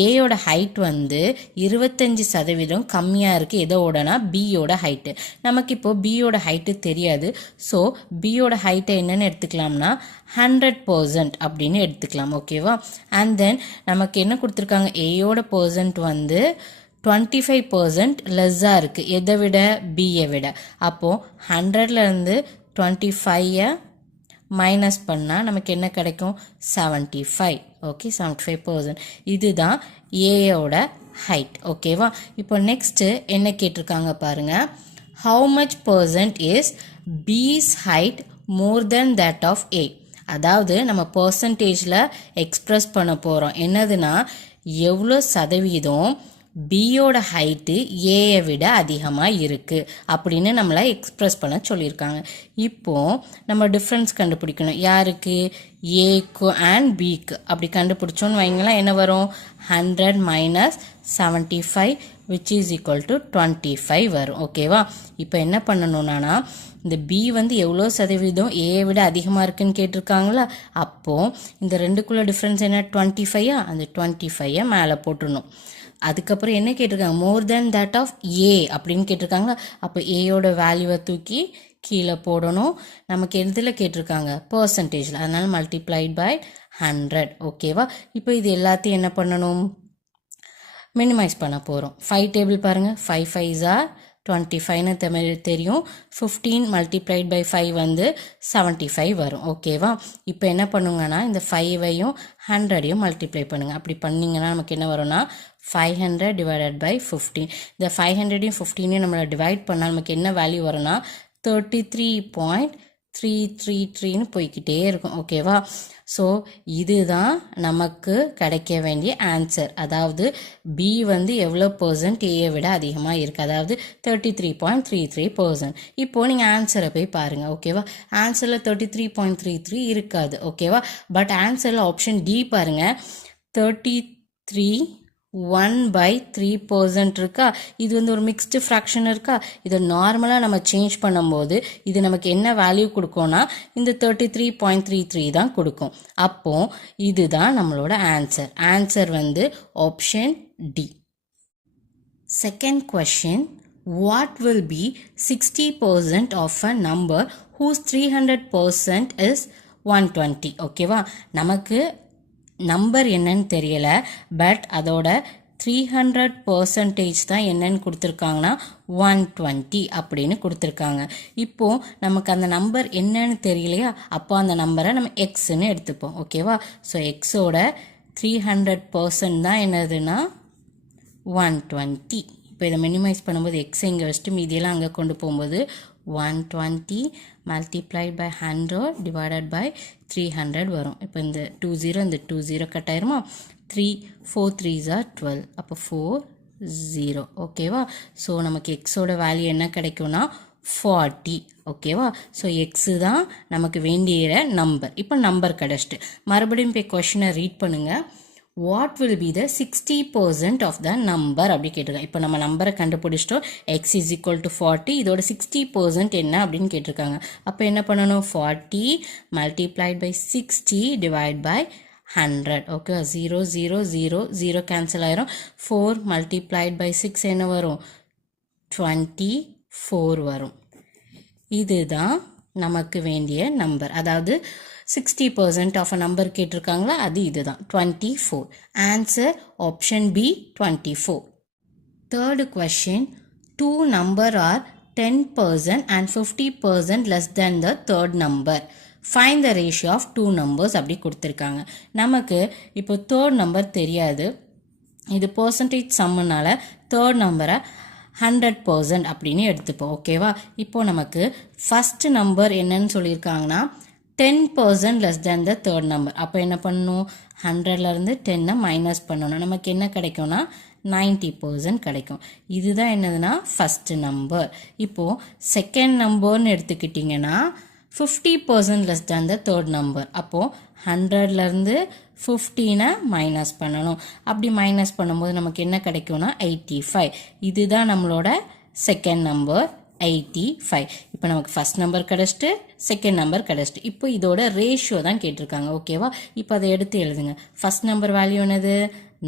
ஏயோட ஹைட் வந்து 25% கம்மியாக இருக்குது எதோடனா பியோட ஹைட்டு. நமக்கு இப்போ பியோட ஹைட்டு தெரியாது. ஸோ பியோட ஹைட்டை என்னென்னு எடுத்துக்கலாம்னா 100% அப்படின்னு எடுத்துக்கலாம். ஓகேவா, அண்ட் தென் நமக்கு என்ன கொடுத்துருக்காங்க ஏயோட பர்சன்ட் வந்து 25% லெஸ்ஸாக இருக்குது எதை விட பியை விட. அப்போது 100லேருந்து 25 மைனஸ் பண்ணால் நமக்கு என்ன கிடைக்கும் 75. ஓகே, 75%. இதுதான் ஏயோட ஹைட். ஓகேவா, இப்போ நெக்ஸ்ட்டு என்ன கேட்டிருக்காங்க பாருங்க, how much percent is B's height more than that of A. அதாவது நம்ம பர்சன்டேஜில் எக்ஸ்பிரஸ் பண்ண போகிறோம். என்னதுன்னா எவ்வளோ சதவீதம் பியோட ஹைட்டு ஏயை விட அதிகமாக இருக்குது அப்படின்னு நம்மளை எக்ஸ்ப்ரெஸ் பண்ண சொல்லியிருக்காங்க. இப்போது நம்ம டிஃப்ரென்ஸ் கண்டுபிடிக்கணும். யாருக்கு, ஏக்கு அண்ட் பிக்கு. அப்படி கண்டுபிடிச்சோன்னு வைங்களேன் என்ன வரும் 100 minus 75 which is equal to 25 வரும். ஓகேவா, இப்போ என்ன பண்ணணும்னா இந்த பி வந்து எவ்வளோ சதவீதம் ஏயை விட அதிகமாக இருக்குன்னு கேட்டிருக்காங்களா, அப்போது இந்த ரெண்டுக்குள்ள டிஃப்ரென்ஸ் என்ன 25. அந்த 25 மேலே போட்டுடணும். அதுக்கப்புறம் என்ன கேட்டிருக்காங்க மோர் தென் தட் ஆஃப் ஏ அப்படின்னு கேட்டிருக்காங்களா, அப்போ ஏயோட வேல்யூவை தூக்கி கீழே போடணும். நமக்கு எதில் கேட்டிருக்காங்க பர்சன்டேஜில், அதனால மல்டிப்ளைட் பை 100. ஓகேவா, இப்போ இது எல்லாத்தையும் என்ன பண்ணணும் மினிமைஸ் பண்ண போகிறோம். 5 டேபிள் பாருங்கள், 5 5s are 25ன்னு தெரியும். 15 மல்டிப்ளைட் பை 5 வந்து 75 வரும். ஓகேவா, இப்போ என்ன பண்ணுங்கன்னா இந்த 5ஐயும் 100ஐயும் மல்டிப்ளை பண்ணுங்கள். அப்படி பண்ணிங்கன்னா நமக்கு என்ன வரும்னா 500 டிவைடட் பை 15. இந்த 500ஐயும் 15ஐயும் நம்மளை டிவைட் பண்ணால் நமக்கு என்ன வேல்யூ வரும்னா 33.333ன்னு போய்கிட்டே இருக்கும். ஓகேவா, ஸோ இதுதான் நமக்கு கிடைக்க வேண்டிய ஆன்சர். அதாவது பி வந்து எவ்வளோ பர்சன்ட் ஏயை விட அதிகமாக இருக்குது, அதாவது 33.33%. இப்போது நீங்கள் ஆன்சரை போய் பாருங்கள். ஓகேவா, ஆன்சரில் 33.33 இருக்காது. ஓகேவா, பட் ஆன்சரில் ஆப்ஷன் டி பாருங்கள் 33.1/3% இருக்கா. இது வந்து ஒரு மிக்ஸ்டு ஃப்ராக்ஷன் இருக்கா. இதை நார்மலாக நம்ம சேஞ்ச் பண்ணும்போது இது நமக்கு என்ன வேல்யூ கொடுக்கும்னா இந்த 33.33 தான் கொடுக்கும். அப்போ இதுதான் நம்மளோட ஆன்சர். ஆன்சர் வந்து option D. Second question, what will be 60% of a number whose 300% is 120? ஓகேவா, நமக்கு நம்பர் என்னன்னு தெரியல, பட் அதோட 300% தான் என்னன்னு கொடுத்துருக்காங்கன்னா 120 அப்படின்னு கொடுத்துருக்காங்க. இப்போது நமக்கு அந்த நம்பர் என்னன்னு தெரியலையா, அப்போ அந்த நம்பரை நம்ம எக்ஸ்ன்னு எடுத்துப்போம். ஓகேவா, ஸோ எக்ஸோட 300% தான் என்னதுன்னா 120. இப்போ இதை மினிமைஸ் பண்ணும்போது எக்ஸ் இங்கே வச்சுட்டு மீதியெல்லாம் அங்கே கொண்டு போகும்போது 120 மல்டிப்ளைட் பை 100 டிவைடட் பை 300 வரும். இப்போ இந்த 20 இந்த 20 கட் ஆயிருமா, 4 3s are 12. அப்போ 4 0. ஓகேவா? ஸோ நமக்கு எக்ஸோட வேல்யூ என்ன கிடைக்கும்னா 40. ஓகேவா? ஸோ எக்ஸு தான் நமக்கு வேண்டிய நம்பர். இப்போ நம்பர் கிடச்சிட்டு மறுபடியும் போய் கொஷினை ரீட் பண்ணுங்க. What will be the 60% of the number அப்படி கேட்டிருக்காங்க. இப்போ நம்ம நம்பரை கண்டுபிடிச்சிட்டோம். X is equal to 40. இதோட 60% என்ன அப்படின்னு கேட்டிருக்காங்க. அப்போ என்ன பண்ணணும்? 40 multiplied by 60 divide by 100. Okay, 0 0 0 0 cancel ஆயிரும். 4 மல்டிப்ளைட் பை 6 என்ன வரும்? 24 வரும். இதுதான் நமக்கு வேண்டிய நம்பர். அதாவது 60% ஆஃப் அ நம்பர் கேட்டிருக்காங்களா, அது இதுதான் 24. Answer option B 24. Third question, 2 number are 10% and 50% less than the third number. Find the ratio of 2 numbers அப்படி கொடுத்துருக்காங்க. நமக்கு இப்போ தேர்ட் நம்பர் தெரியாது. இது பர்சன்டேஜ் சம்முனால தேர்ட் நம்பரை 100% அப்படின்னு எடுத்துப்போம். ஓகேவா? இப்போ நமக்கு ஃபர்ஸ்ட் நம்பர் என்னன்னு சொல்லியிருக்காங்கன்னா 10% less than the third number. அப்போ என்ன பண்ணணும்? 100லேருந்து 10 மைனஸ் பண்ணணும். நமக்கு என்ன கிடைக்கும்னா 90% கிடைக்கும். இதுதான் என்னதுன்னா ஃபர்ஸ்ட் நம்பர். இப்போது செகண்ட் நம்பர்னு எடுத்துக்கிட்டிங்கன்னா 50% less than the third number. அப்போது 100லேருந்து 15 மைனஸ் பண்ணணும். அப்படி மைனஸ் பண்ணும்போது நமக்கு என்ன கிடைக்கும்னா 85. இதுதான் நம்மளோட செகண்ட் நம்பர் 85. இப்போ நமக்கு ஃபர்ஸ்ட் நம்பர் கிடச்சிட்டு செகண்ட் நம்பர் கிடச்சிட்டு. இப்போ இதோட ரேஷியோ தான் கேட்டிருக்காங்க. ஓகேவா? இப்போ அதை எடுத்து எழுதுங்க. ஃபர்ஸ்ட் நம்பர் வேல்யூ என்னது?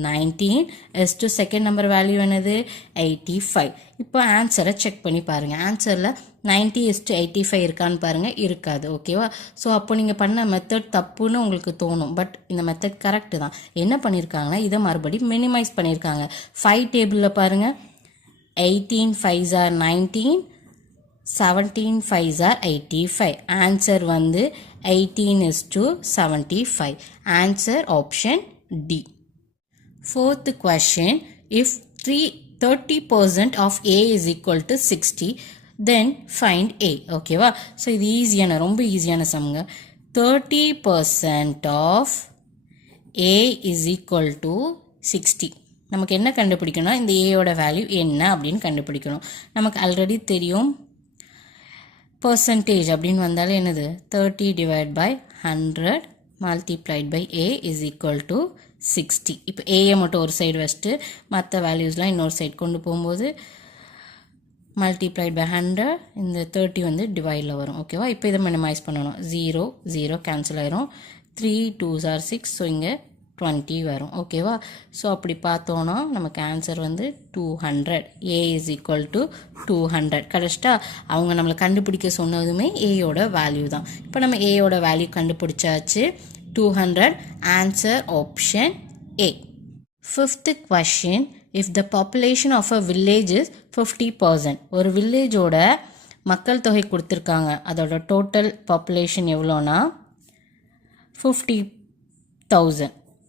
19 is to second number value என்னது? 85. இப்போ ஆன்சரை செக் பண்ணி பாருங்க. ஆன்சரில் 90 is to 85 இருக்கான்னு பாருங்க. இருக்காது. ஓகேவா? ஸோ அப்போ நீங்கள் பண்ண மெத்தட் தப்புன்னு உங்களுக்கு தோணும். பட் இந்த மெத்தட் கரெக்டு தான். என்ன பண்ணியிருக்காங்கன்னா இதை மறுபடியும் மினிமைஸ் பண்ணியிருக்காங்க. 5 டேபிளில் பாருங்க. 18 5s are 19, 17 5s are 85. Answer வந்து 18 is to 75. Answer option D. Fourth question, if 30% of A is equal to 60, then find A. ஓகேவா? ஸோ இது ஈஸியான, ரொம்ப ஈஸியான சம்ங்க. 30% of A is equal to 60. நமக்கு என்ன கண்டுபிடிக்கணும்னா இந்த ஏயோட வேல்யூ என்ன அப்படின்னு கண்டுபிடிக்கணும். நமக்கு ஆல்ரெடி தெரியும் பர்சன்டேஜ் அப்படின்னு வந்தாலே என்னது? 30 divide by 100 multiplied by A is equal to 60. இப்போ ஏயை மட்டும் ஒரு சைடு வச்சுட்டு மற்ற வேல்யூஸ்லாம் இன்னொரு சைடு கொண்டு போகும்போது மல்டிப்ளைட் பை 100, இந்த 30 வந்து டிவைடில் வரும். ஓகேவா? இப்போ இதை மினிமைஸ் பண்ணணும். 0 0 கேன்சல் ஆயிரும். 3 2s are 6. ஸோ இங்கே 20 வரும். ஓகேவா? ஸோ அப்படி பார்த்தோன்னா நமக்கு ஆன்சர் வந்து 200. ஏ இஸ் ஈக்குவல் டு 200 கரெக்டா? அவங்க நம்மளை கண்டுபிடிக்க சொன்னதுமே ஏயோட வேல்யூ தான். இப்போ நம்ம ஏயோட வேல்யூ கண்டுபிடிச்சாச்சு. 200. Answer option A. Fifth question, if the population of a village is 50%. ஒரு வில்லேஜோட மக்கள் தொகை கொடுத்துருக்காங்க. அதோட டோட்டல் பாப்புலேஷன் எவ்வளோனா 50,000.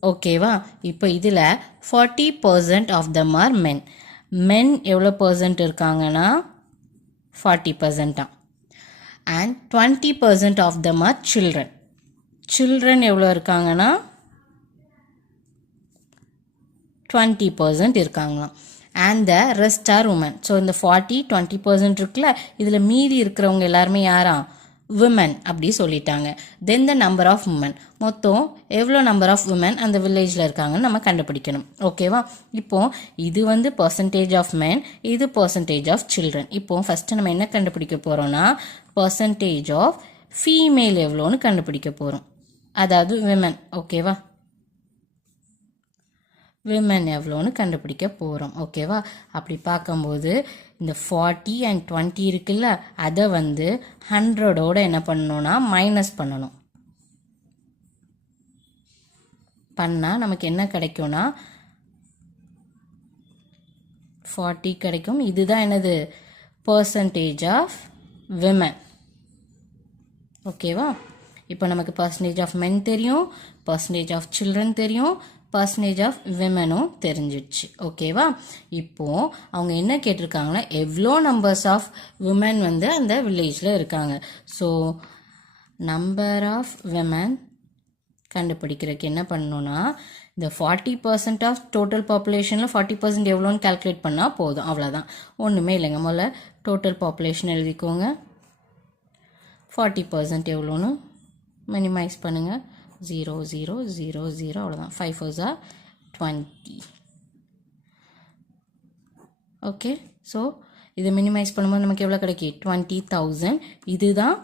ஓகேவா? இப்போ இதில் 40% ஆஃப் தம் ஆர் மென். மென் எவ்வளோ பர்சன்ட் இருக்காங்கன்னா 40% தான். And 20% of them are children. Children எவ்வளோ இருக்காங்கன்னா 20% இருக்காங்களாம். And the rest are women. So இந்த 20% இருக்குல்ல, இதில் மீதி இருக்கிறவங்க எல்லாருமே யாரா? விமன் அப்படி சொல்லிட்டாங்க. தென் த நம்பர் ஆஃப் உமன். மொத்தம் எவ்வளோ நம்பர் ஆஃப் உமன் அந்த வில்லேஜில் இருக்காங்கன்னு நம்ம கண்டுபிடிக்கணும். ஓகேவா? இப்போ இது வந்து பர்சன்டேஜ் ஆஃப் மென், இது பர்சன்டேஜ் ஆஃப் சில்ட்ரன். இப்போ ஃபர்ஸ்ட் நம்ம என்ன கண்டுபிடிக்க போறோம்னா பர்சன்டேஜ் ஆஃப் ஃபீமேல் எவ்வளோன்னு கண்டுபிடிக்க போகிறோம். அதாவது விமன். ஓகேவா? விமன் எவ்வளோன்னு கண்டுபிடிக்க போகிறோம். ஓகேவா? அப்படி பார்க்கும்போது இந்த 40 and 20 இருக்குல்ல, அதை வந்து 100ஓட என்ன பண்ணணும்னா மைனஸ் பண்ணணும். பண்ணால் நமக்கு என்ன கிடைக்கும்னா 40 கிடைக்கும். இதுதான் என்னது? Percentage of women. ஓகேவா? இப்போ நமக்கு பர்சன்டேஜ் ஆஃப் மென் தெரியும், பர்சன்டேஜ் ஆஃப் சில்ட்ரன் தெரியும், பர்சன்டேஜ் ஆஃப் விமனும் தெரிஞ்சிடுச்சு. ஓகேவா? இப்போது அவங்க என்ன கேட்டிருக்காங்கன்னா எவ்வளோ நம்பர்ஸ் ஆஃப் விமன் வந்து அந்த வில்லேஜில் இருக்காங்க. ஸோ நம்பர் ஆஃப் விமன் கண்டுபிடிக்கிறதுக்கு என்ன பண்ணணும்னா இந்த 40% ஆஃப் டோட்டல் பாப்புலேஷனில் 40% எவ்வளோன்னு கால்குலேட் பண்ணால் போதும், அவ்வளோதான், ஒன்றுமே இல்லைங்க. முதல்ல டோட்டல் பாப்புலேஷன் எழுதிக்கோங்க. 40% எவ்வளோன்னு மினிமைஸ் பண்ணுங்கள். 0 0 0 0 அவ்வளோதான். 5 4s are 20. ஓகே, ஸோ இதை மினிமைஸ் பண்ணும்போது நமக்கு எவ்வளோ கிடைக்கும்? 20,000. இதுதான்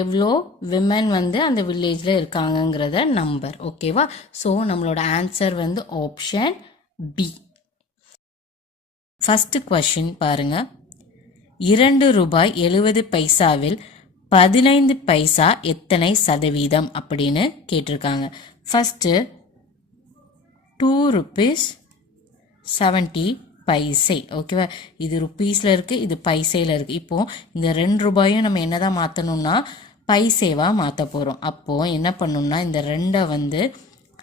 எவ்வளோ விமன் வந்து அந்த வில்லேஜில் இருக்காங்கங்கிறத நம்பர். ஓகேவா? ஸோ நம்மளோட ஆன்சர் வந்து ஆப்ஷன் பி. ஃபஸ்ட்டு கொஷின் பாருங்க. 2 ரூபாய் 70 பைசாவில் 15 பைசா எத்தனை சதவீதம் அப்படின்னு கேட்டிருக்காங்க. First 2 rupees 70 பைசை. ஓகேவா? இது ருப்பீஸில் இருக்குது, இது பைசையில் இருக்குது. இப்போது இந்த 2 ரூபாயும் நம்ம என்ன தான் மாற்றணும்னா பைசேவாக மாற்ற போகிறோம். அப்போது என்ன பண்ணணும்னா இந்த 2 வந்து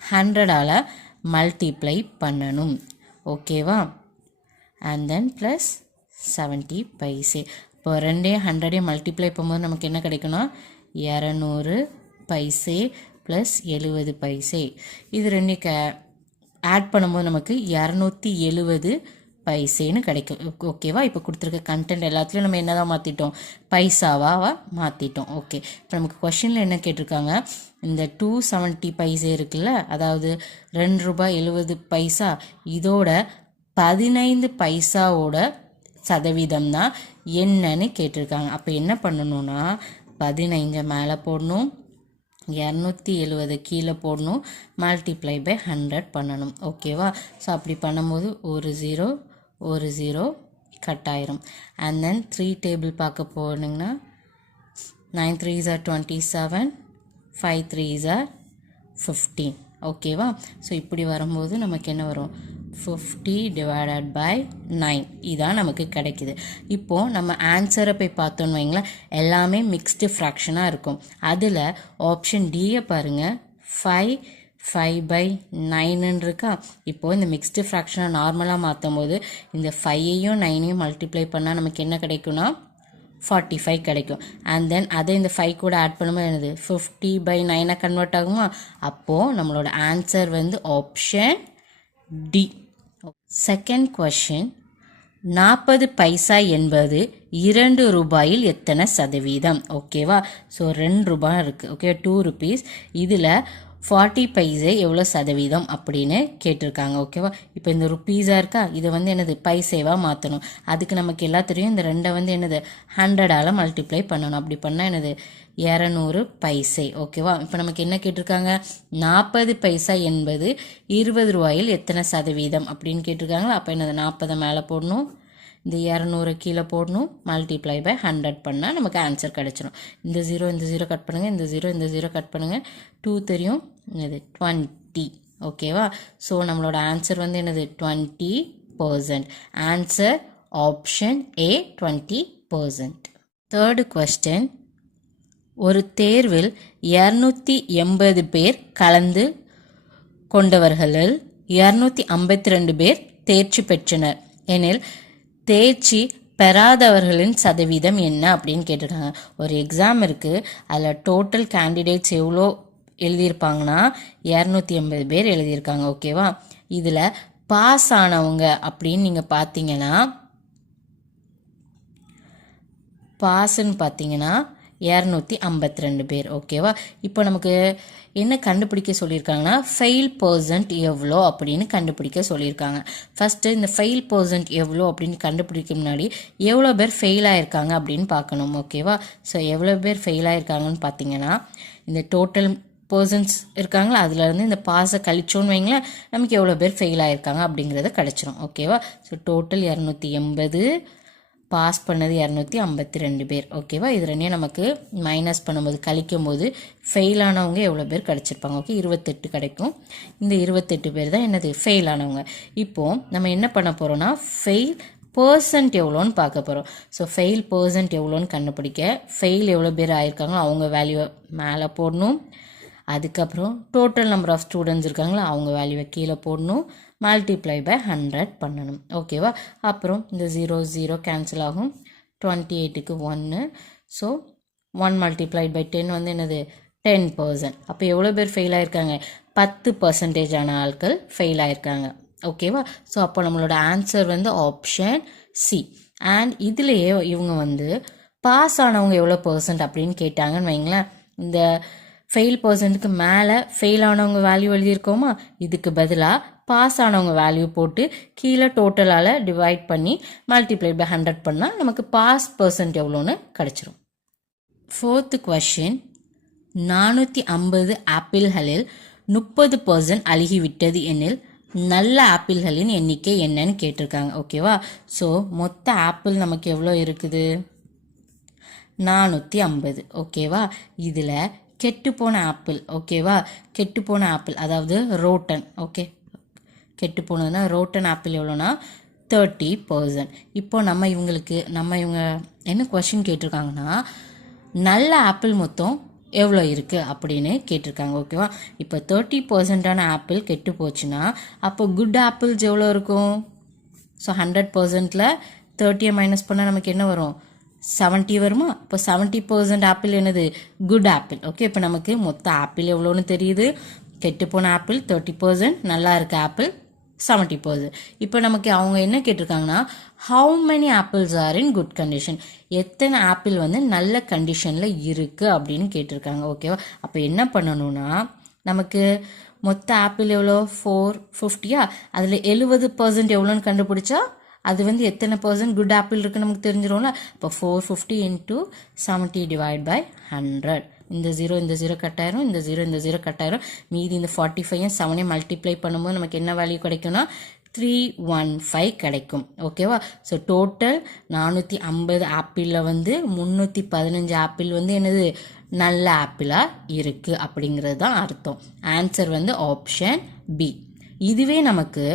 100ஆல் மல்டிப்ளை பண்ணணும். ஓகேவா? And then plus 70 paise. இப்போ 2 100 மல்டிப்ளை பண்ணும்போது நமக்கு என்ன கிடைக்குன்னா 200 பைசே ப்ளஸ் 70 பைசே. இது 2 ஆட் பண்ணும்போது நமக்கு 270 பைசேன்னு கிடைக்கும். ஓகேவா? இப்போ கொடுத்துருக்க கண்டென்ட் எல்லாத்துலேயும் நம்ம என்ன தான் மாற்றிட்டோம்? பைசாவாக மாற்றிட்டோம். ஓகே, இப்போ நமக்கு கொஷினில் என்ன கேட்டிருக்காங்க? இந்த 270 பைசே இருக்குல்ல, அதாவது 2 ரூபாய் 70 பைசா, இதோட 15 பைசாவோட சதவீதம் தான் என்னன்னு கேட்டிருக்காங்க. அப்போ என்ன பண்ணணும்னா 15 மேலே போடணும், 270 கீழே போடணும், மல்டிப்ளை பை 100 பண்ணணும். ஓகேவா? ஸோ அப்படி பண்ணும்போது ஒரு 0 கட் ஆயிரும். அண்ட் தென் 3 டேபிள் பார்க்க போனீங்கன்னா 9 3s are 27, 5 3s are 15. ஓகேவா? ஸோ இப்படி வரும்போது நமக்கு என்ன வரும்? 50 divided by 9. இதான் நமக்கு கிடைக்குது. இப்போது நம்ம ஆன்சரை போய் பார்த்தோன்னு வைங்களேன், எல்லாமே மிக்ஸ்டு ஃப்ராக்ஷனாக இருக்கும். அதில் ஆப்ஷன் டியை பாருங்கள், 5/9 இருக்கா? இப்போது இந்த மிக்ஸ்டு ஃப்ராக்ஷனை நார்மலாக மாற்றும் போது இந்த 5ஐயும் 9ஐயும் மல்டிப்ளை பண்ணால் நமக்கு என்ன கிடைக்கும்னா 45 கிடைக்கும். அண்ட் தென் அதை இந்த 5 கூட ஆட் பண்ணும்போது என்னது 50/9 கன்வெர்ட் ஆகுமா? அப்போது நம்மளோட ஆன்சர் வந்து ஆப்ஷன் டி. செகண்ட் கொஷின், 40 பைசா என்பது 2 ரூபாயில் எத்தனை சதவீதம்? ஓகேவா? ஸோ 2 ரூபாய் இருக்குது. Okay, 2 rupees. இதில் 40 பைசே எவ்வளோ சதவீதம் அப்படின்னு கேட்டிருக்காங்க. ஓகேவா? இப்போ இந்த ருப்பீஸாக இருக்கா, இதை வந்து என்னது பைசேவாக மாற்றணும். அதுக்கு நமக்கு எல்லாத்துலேயும் இந்த 2 வந்து என்னது 100ஆல் மல்டிப்ளை பண்ணணும். அப்படி பண்ணால் என்னது 200 பைசே. ஓகேவா? இப்போ நமக்கு என்ன கேட்டிருக்காங்க? 40 பைசா என்பது 20 ரூபாயில் எத்தனை சதவீதம் அப்படின்னு கேட்டிருக்காங்களா? அப்போ என்னது 40 மேலே போடணும், இந்த 200 கீழே போடணும், மல்டிப்ளை பை 100 பண்ணால் நமக்கு ஆன்சர் கிடச்சிடும். இந்த 0 கட் பண்ணுங்கள், இந்த 0 கட் பண்ணுங்கள், 2 தெரியும், என்னது 20. ஓகேவா? ஸோ நம்மளோட ஆன்சர் வந்து என்னது 20%. ஆன்சர் ஆப்ஷன் ஏ 20%. தேர்டு கொஸ்டின், ஒரு தேர்வில் 280 பேர் கலந்து கொண்டவர்களில் 252 பேர் தேர்ச்சி பெற்றனர் எனில் தேர்ச்சி பெறாதவர்களின் சதவீதம் என்ன அப்படின்னு கேட்டிருக்காங்க. ஒரு எக்ஸாம் இருக்குது, அதில் டோட்டல் கேண்டிடேட்ஸ் எவ்வளோ எழுதியிருப்பாங்கன்னா 280 பேர் எழுதியிருக்காங்க. ஓகேவா? இதில் பாஸ் ஆனவங்க அப்படின்னு நீங்கள் பார்த்தீங்கன்னா, பாஸ்ன்னு பார்த்தீங்கன்னா 252 பேர். ஓகேவா? இப்போ நமக்கு என்ன கண்டுபிடிக்க சொல்லியிருக்காங்கன்னா ஃபெயில் பர்சன்ட் எவ்வளோ அப்படின்னு கண்டுபிடிக்க சொல்லியிருக்காங்க. ஃபஸ்ட்டு இந்த ஃபெயில் பர்சன்ட் எவ்வளோ அப்படின்னு கண்டுபிடிக்க முன்னாடி எவ்வளோ பேர் ஃபெயில் ஆகிருக்காங்க அப்படின்னு பார்க்கணும். ஓகேவா? ஸோ எவ்வளோ பேர் ஃபெயில் ஆகிருக்காங்கன்னு பார்த்தீங்கன்னா, இந்த டோட்டல் பர்சன்ஸ் இருக்காங்களா, அதுலேருந்து இந்த பாஸை கழிச்சோன்னு வைங்களேன், நமக்கு எவ்வளோ பேர் ஃபெயில் ஆகிருக்காங்க அப்படிங்கிறத கிடச்சிரும். ஓகேவா? ஸோ டோட்டல் 280, பாஸ் பண்ணது 252 பேர். ஓகேவா? இது ரெண்டையும் நமக்கு மைனஸ் பண்ணும்போது கழிக்கும் போது ஃபெயில் ஆனவங்க எவ்வளோ பேர் கிடச்சிருப்பாங்க? ஓகே, 28 கிடைக்கும். இந்த 28 பேர் தான் என்னது ஃபெயில் ஆனவங்க. இப்போது நம்ம என்ன பண்ண போகிறோம்னா ஃபெயில் பர்சன்ட் எவ்வளோன்னு பார்க்க போகிறோம். ஸோ ஃபெயில் பர்சன்ட் எவ்வளோன்னு கண்டுபிடிக்க ஃபெயில் எவ்வளோ பேர் ஆயிருக்காங்களோ அவங்க வேல்யூவை மேலே போடணும். அதுக்கப்புறம் டோட்டல் நம்பர் ஆஃப் ஸ்டூடெண்ட்ஸ் இருக்காங்களா அவங்க வேல்யூவை கீழே போடணும், மல்டிப்ளை பை 100 பண்ணணும். ஓகேவா? அப்புறம் இந்த 0 கேன்சல் ஆகும், 28க்கு 1. ஸோ 1 மல்டிப்ளைட் பை 10 வந்து என்னது 10%. அப்போ எவ்வளோ பேர் ஃபெயில் ஆகிருக்காங்க? 10% ஆட்கள் ஃபெயில் ஆயிருக்காங்க. ஓகேவா? ஸோ அப்போ நம்மளோட ஆன்சர் வந்து ஆப்ஷன் சி. அண்ட் இதுலேயே இவங்க வந்து பாஸ் ஆனவங்க எவ்வளோ பர்சன்ட் அப்படின்னு கேட்டாங்கன்னு வைங்களேன். இந்த ஃபெயில் பர்சன்ட்டுக்கு மேலே ஃபெயில் ஆனவங்க வேல்யூ எழுதியிருக்கோமா, இதுக்கு பதிலாக பாஸ் ஆனவங்க வேல்யூ போட்டு கீழே டோட்டலால் டிவைட் பண்ணி மல்டிப்ளை பை 100 பண்ணால் நமக்கு பாஸ் பர்சன்ட் எவ்வளோன்னு கிடச்சிரும். 4th கொஸ்டின், 450 ஆப்பிள்களில் 30% அழுகிவிட்டது எனில் நல்ல ஆப்பிள்களின் எண்ணிக்கை என்னன்னு கேட்டிருக்காங்க. ஓகேவா? ஸோ மொத்த ஆப்பிள் நமக்கு எவ்வளோ இருக்குது? 450. ஓகேவா? இதில் கெட்டுப்போன ஆப்பிள், ஓகேவா, கெட்டுப்போன ஆப்பிள் அதாவது ரோட்டன். ஓகே, கெட்டுப்போனதுன்னா ரோட்டன் ஆப்பிள் எவ்வளோனா 30%. இப்போ இவங்க என்ன கொஸ்டின் கேட்டிருக்காங்கன்னா நல்ல ஆப்பிள் மொத்தம் எவ்வளோ இருக்குது அப்படின்னு கேட்டிருக்காங்க. ஓகேவா? இப்போ 30%ஆன ஆப்பிள் கெட்டு போச்சுன்னா அப்போ குட் ஆப்பிள்ஸ் எவ்வளோ இருக்கும்? ஸோ 100%ல் 30 மைனஸ் பண்ணால் நமக்கு என்ன வரும்? 70 வருமா? இப்போ 70% ஆப்பிள் என்னது? Good apple. ஓகே, இப்போ நமக்கு மொத்த ஆப்பிள் எவ்வளோன்னு தெரியுது. கெட்டுப்போன ஆப்பிள் 30%, நல்லா இருக்க ஆப்பிள் 70%. இப்போ நமக்கு அவங்க என்ன கேட்டிருக்காங்கன்னா how many apples are in good condition, எத்தனை ஆப்பிள் வந்து நல்ல கண்டிஷனில் இருக்குது அப்படின்னு கேட்டிருக்காங்க. ஓகேவா? அப்போ என்ன பண்ணணும்னா நமக்கு மொத்த ஆப்பிள் எவ்வளோ? 450. அதில் 70% எவ்வளோன்னு கண்டுபிடிச்சா அது வந்து எத்தனை பர்சன்ட் குட் ஆப்பிள் இருக்குன்னு நமக்கு தெரிஞ்சிடும்ல. இப்போ 450 into 70 டிவைட் பை 100. இந்த 0 கட் ஆயிரும், இந்த 0 கட் ஆயிரும். மீதி இந்த 45 7 மல்டிப்ளை பண்ணும்போது நமக்கு என்ன வேல்யூ கிடைக்கும்னா 315 கிடைக்கும். ஓகேவா? ஸோ டோட்டல் 450 ஆப்பிளில் வந்து 315 ஆப்பிள் வந்து என்னது? நல்ல ஆப்பிளாக இருக்குது அப்படிங்கிறது தான் அர்த்தம். ஆன்சர் வந்து ஆப்ஷன் பி. இதுவே நமக்கு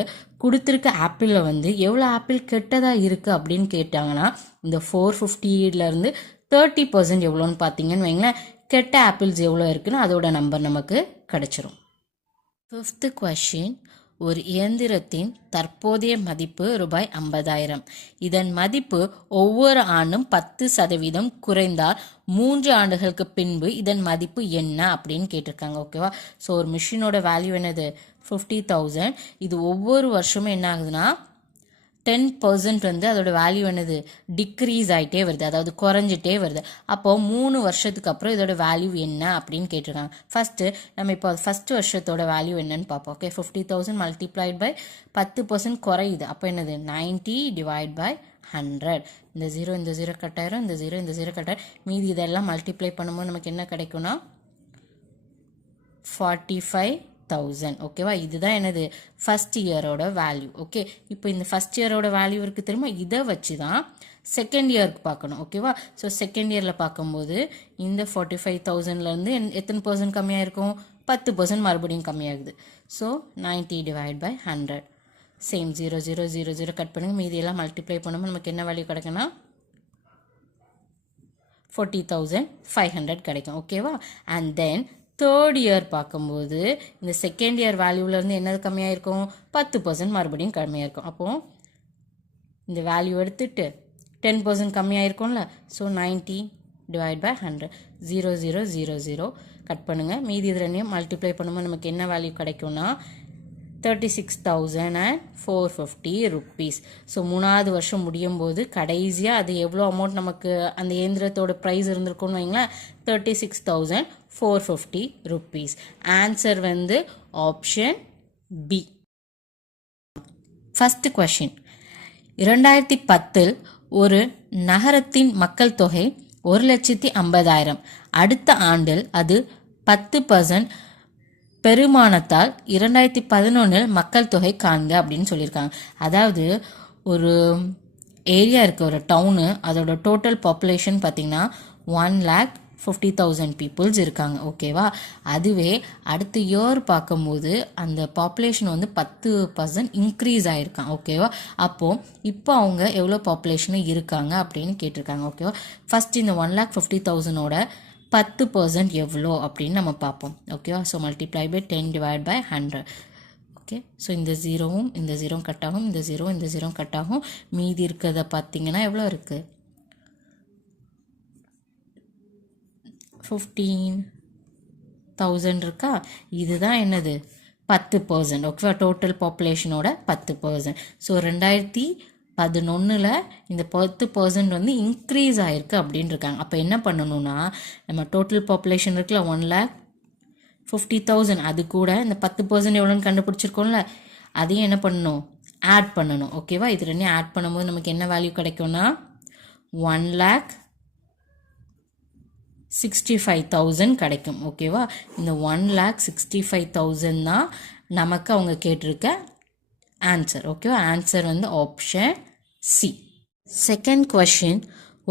கொடுத்துருக்க ஆப்பிளில் வந்து எவ்வளோ ஆப்பிள் கெட்டதாக இருக்குது அப்படின்னு கேட்டாங்கன்னா இந்த 450லேருந்து 30% எவ்வளோன்னு பார்த்தீங்கன்னு வைங்களேன், கெட்ட ஆப்பிள்ஸ் எவ்வளோ இருக்குன்னு அதோட நம்பர் நமக்கு கிடைச்சிரும். 5th கொஸ்டின், ஒரு இயந்திரத்தின் தற்போதைய மதிப்பு ரூபாய் 50,000. இதன் மதிப்பு ஒவ்வொரு ஆண்டும் 10% குறைந்தால் 3 ஆண்டுகளுக்கு பின்பு இதன் மதிப்பு என்ன அப்படின்னு கேட்டிருக்காங்க. ஓகேவா? ஸோ ஒரு மிஷினோட வேல்யூ என்னது? 50,000. இது ஒவ்வொரு வருஷமும் என்ன ஆகுதுன்னா 10% வந்து அதோட வேல்யூ என்னது? டிக்ரீஸ் ஆகிட்டே வருது, அதாவது குறைஞ்சிட்டே வருது. அப்போ 3 வருஷத்துக்கு அப்புறம் இதோட வேல்யூ என்ன அப்படின்னு கேட்டிருக்காங்க. ஃபர்ஸ்ட் நம்ம இப்போ ஃபர்ஸ்ட் வருஷத்தோட வேல்யூ என்னன்னு பார்ப்போம். ஓகே, 50,000 மல்டிப்ளைட் பை 10% குறையுது. அப்போ என்னது? 90 டிவைட் பை 100. இந்த 0 கட் ஆயிரும், இந்த 0 கட் ஆயிரும். மீதி இதெல்லாம் மல்டிப்ளை பண்ணும்போது நமக்கு என்ன கிடைக்கும்னா 45,000. ஓகேவா? இதுதான் என்னது? First இயரோட value. ஓகே, இப்போ இந்த ஃபர்ஸ்ட் இயரோட வேல்யூ இருக்கு தெரியுமா, இதை வச்சு தான் செகண்ட் இயருக்கு பார்க்கணும். ஓகேவா? ஸோ செகண்ட் இயரில் பார்க்கும்போது இந்த 45,000லேருந்து எத்தனை பர்சன்ட் கம்மியாக இருக்கும்? 10% மறுபடியும் கம்மியாகுது. So 90 divide by 100. Same 0 cut பண்ணுங்க. மீதியெல்லாம் மல்டிப்ளை பண்ணும்போது நமக்கு என்ன வேல்யூ கிடைக்குன்னா 40,500 கிடைக்கும். ஓகேவா? அண்ட் தென் தேர்ட் இயர் பார்க்கும்போது இந்த செகண்ட் இயர் வேல்யூலேருந்து என்னது கம்மியாக இருக்கும்? 10% மறுபடியும் கம்மியாக இருக்கும். அப்போது இந்த வேல்யூ எடுத்துட்டு 10% கம்மியாக இருக்கும்ல. So 90 divide by 100. 0 கட் பண்ணுங்கள். மீதி இது ரெண்டையும் மல்டிப்ளை பண்ணும்போது நமக்கு என்ன வேல்யூ கிடைக்கும்னா 36,450 rupees. ஸோ 3வது வருஷம் முடியும் போது கடைசியாக அது எவ்வளோ அமௌண்ட் நமக்கு அந்த இயந்திரத்தோட ப்ரைஸ் இருந்திருக்கும்னு வைங்களேன், 36,450 rupees. ஆன்சர் வந்து ஆப்ஷன் பி. ஃபர்ஸ்ட் கொஸ்டின், 2010 ஒரு நகரத்தின் மக்கள் தொகை 1,50,000. அடுத்த ஆண்டில் அது 10% பெருமானத்தால் 2011 மக்கள் தொகை காண்க அப்படின்னு சொல்லியிருக்காங்க. அதாவது ஒரு ஏரியா இருக்குது, ஒரு டவுனு, அதோட டோட்டல் பாப்புலேஷன் பார்த்தீங்கன்னா 1,50,000 பீப்புள்ஸ் இருக்காங்க. ஓகேவா? அதுவே அடுத்த இயர் பார்க்கும்போது அந்த பாப்புலேஷன் வந்து 10% இன்க்ரீஸ் ஆகிருக்கான். ஓகேவா? அப்போது இப்போ அவங்க எவ்வளோ பாப்புலேஷனில் இருக்காங்க அப்படின்னு கேட்டிருக்காங்க. ஓகேவா? ஃபர்ஸ்ட் இந்த 1,50,000ஓட 10% எவ்வளோ அப்படின்னு நம்ம பார்ப்போம். ஓகேவா? So multiply by 10 divide by 100. Okay, so இந்த 0 கட் ஆகும், இந்த 0 கட் ஆகும். மீதி இருக்கிறத பார்த்தீங்கன்னா எவ்வளோ இருக்குது? 15, 1000 இருக்கா, இதுதான் என்னது 10%. ஓகேவா, டோட்டல் பாப்புலேஷனோட 10%. ஸோ 2011 இந்த 10% வந்து இன்க்ரீஸ் ஆயிருக்கு அப்படின்னு இருக்காங்க. அப்போ என்ன பண்ணணும்னா, நம்ம டோட்டல் பாப்புலேஷன் இருக்குல்ல 1,50,000, அது கூட இந்த 10% எவ்வளோன்னு கண்டுபிடிச்சிருக்கோம்ல, அதையும் என்ன பண்ணணும், ஆட் பண்ணணும். ஓகேவா, இது ரெண்டையும் ஆட் பண்ணும்போது நமக்கு என்ன வேல்யூ கிடைக்கும்னா 1,65,000 கிடைக்கும். ஓகேவா, இந்த 1,65,000 தான் நமக்கு அவங்க கேட்டிருக்க ஆன்சர். ஓகேவா, ஆன்சர் வந்து ஆப்ஷன் சி. செகண்ட் கொஸ்டின்,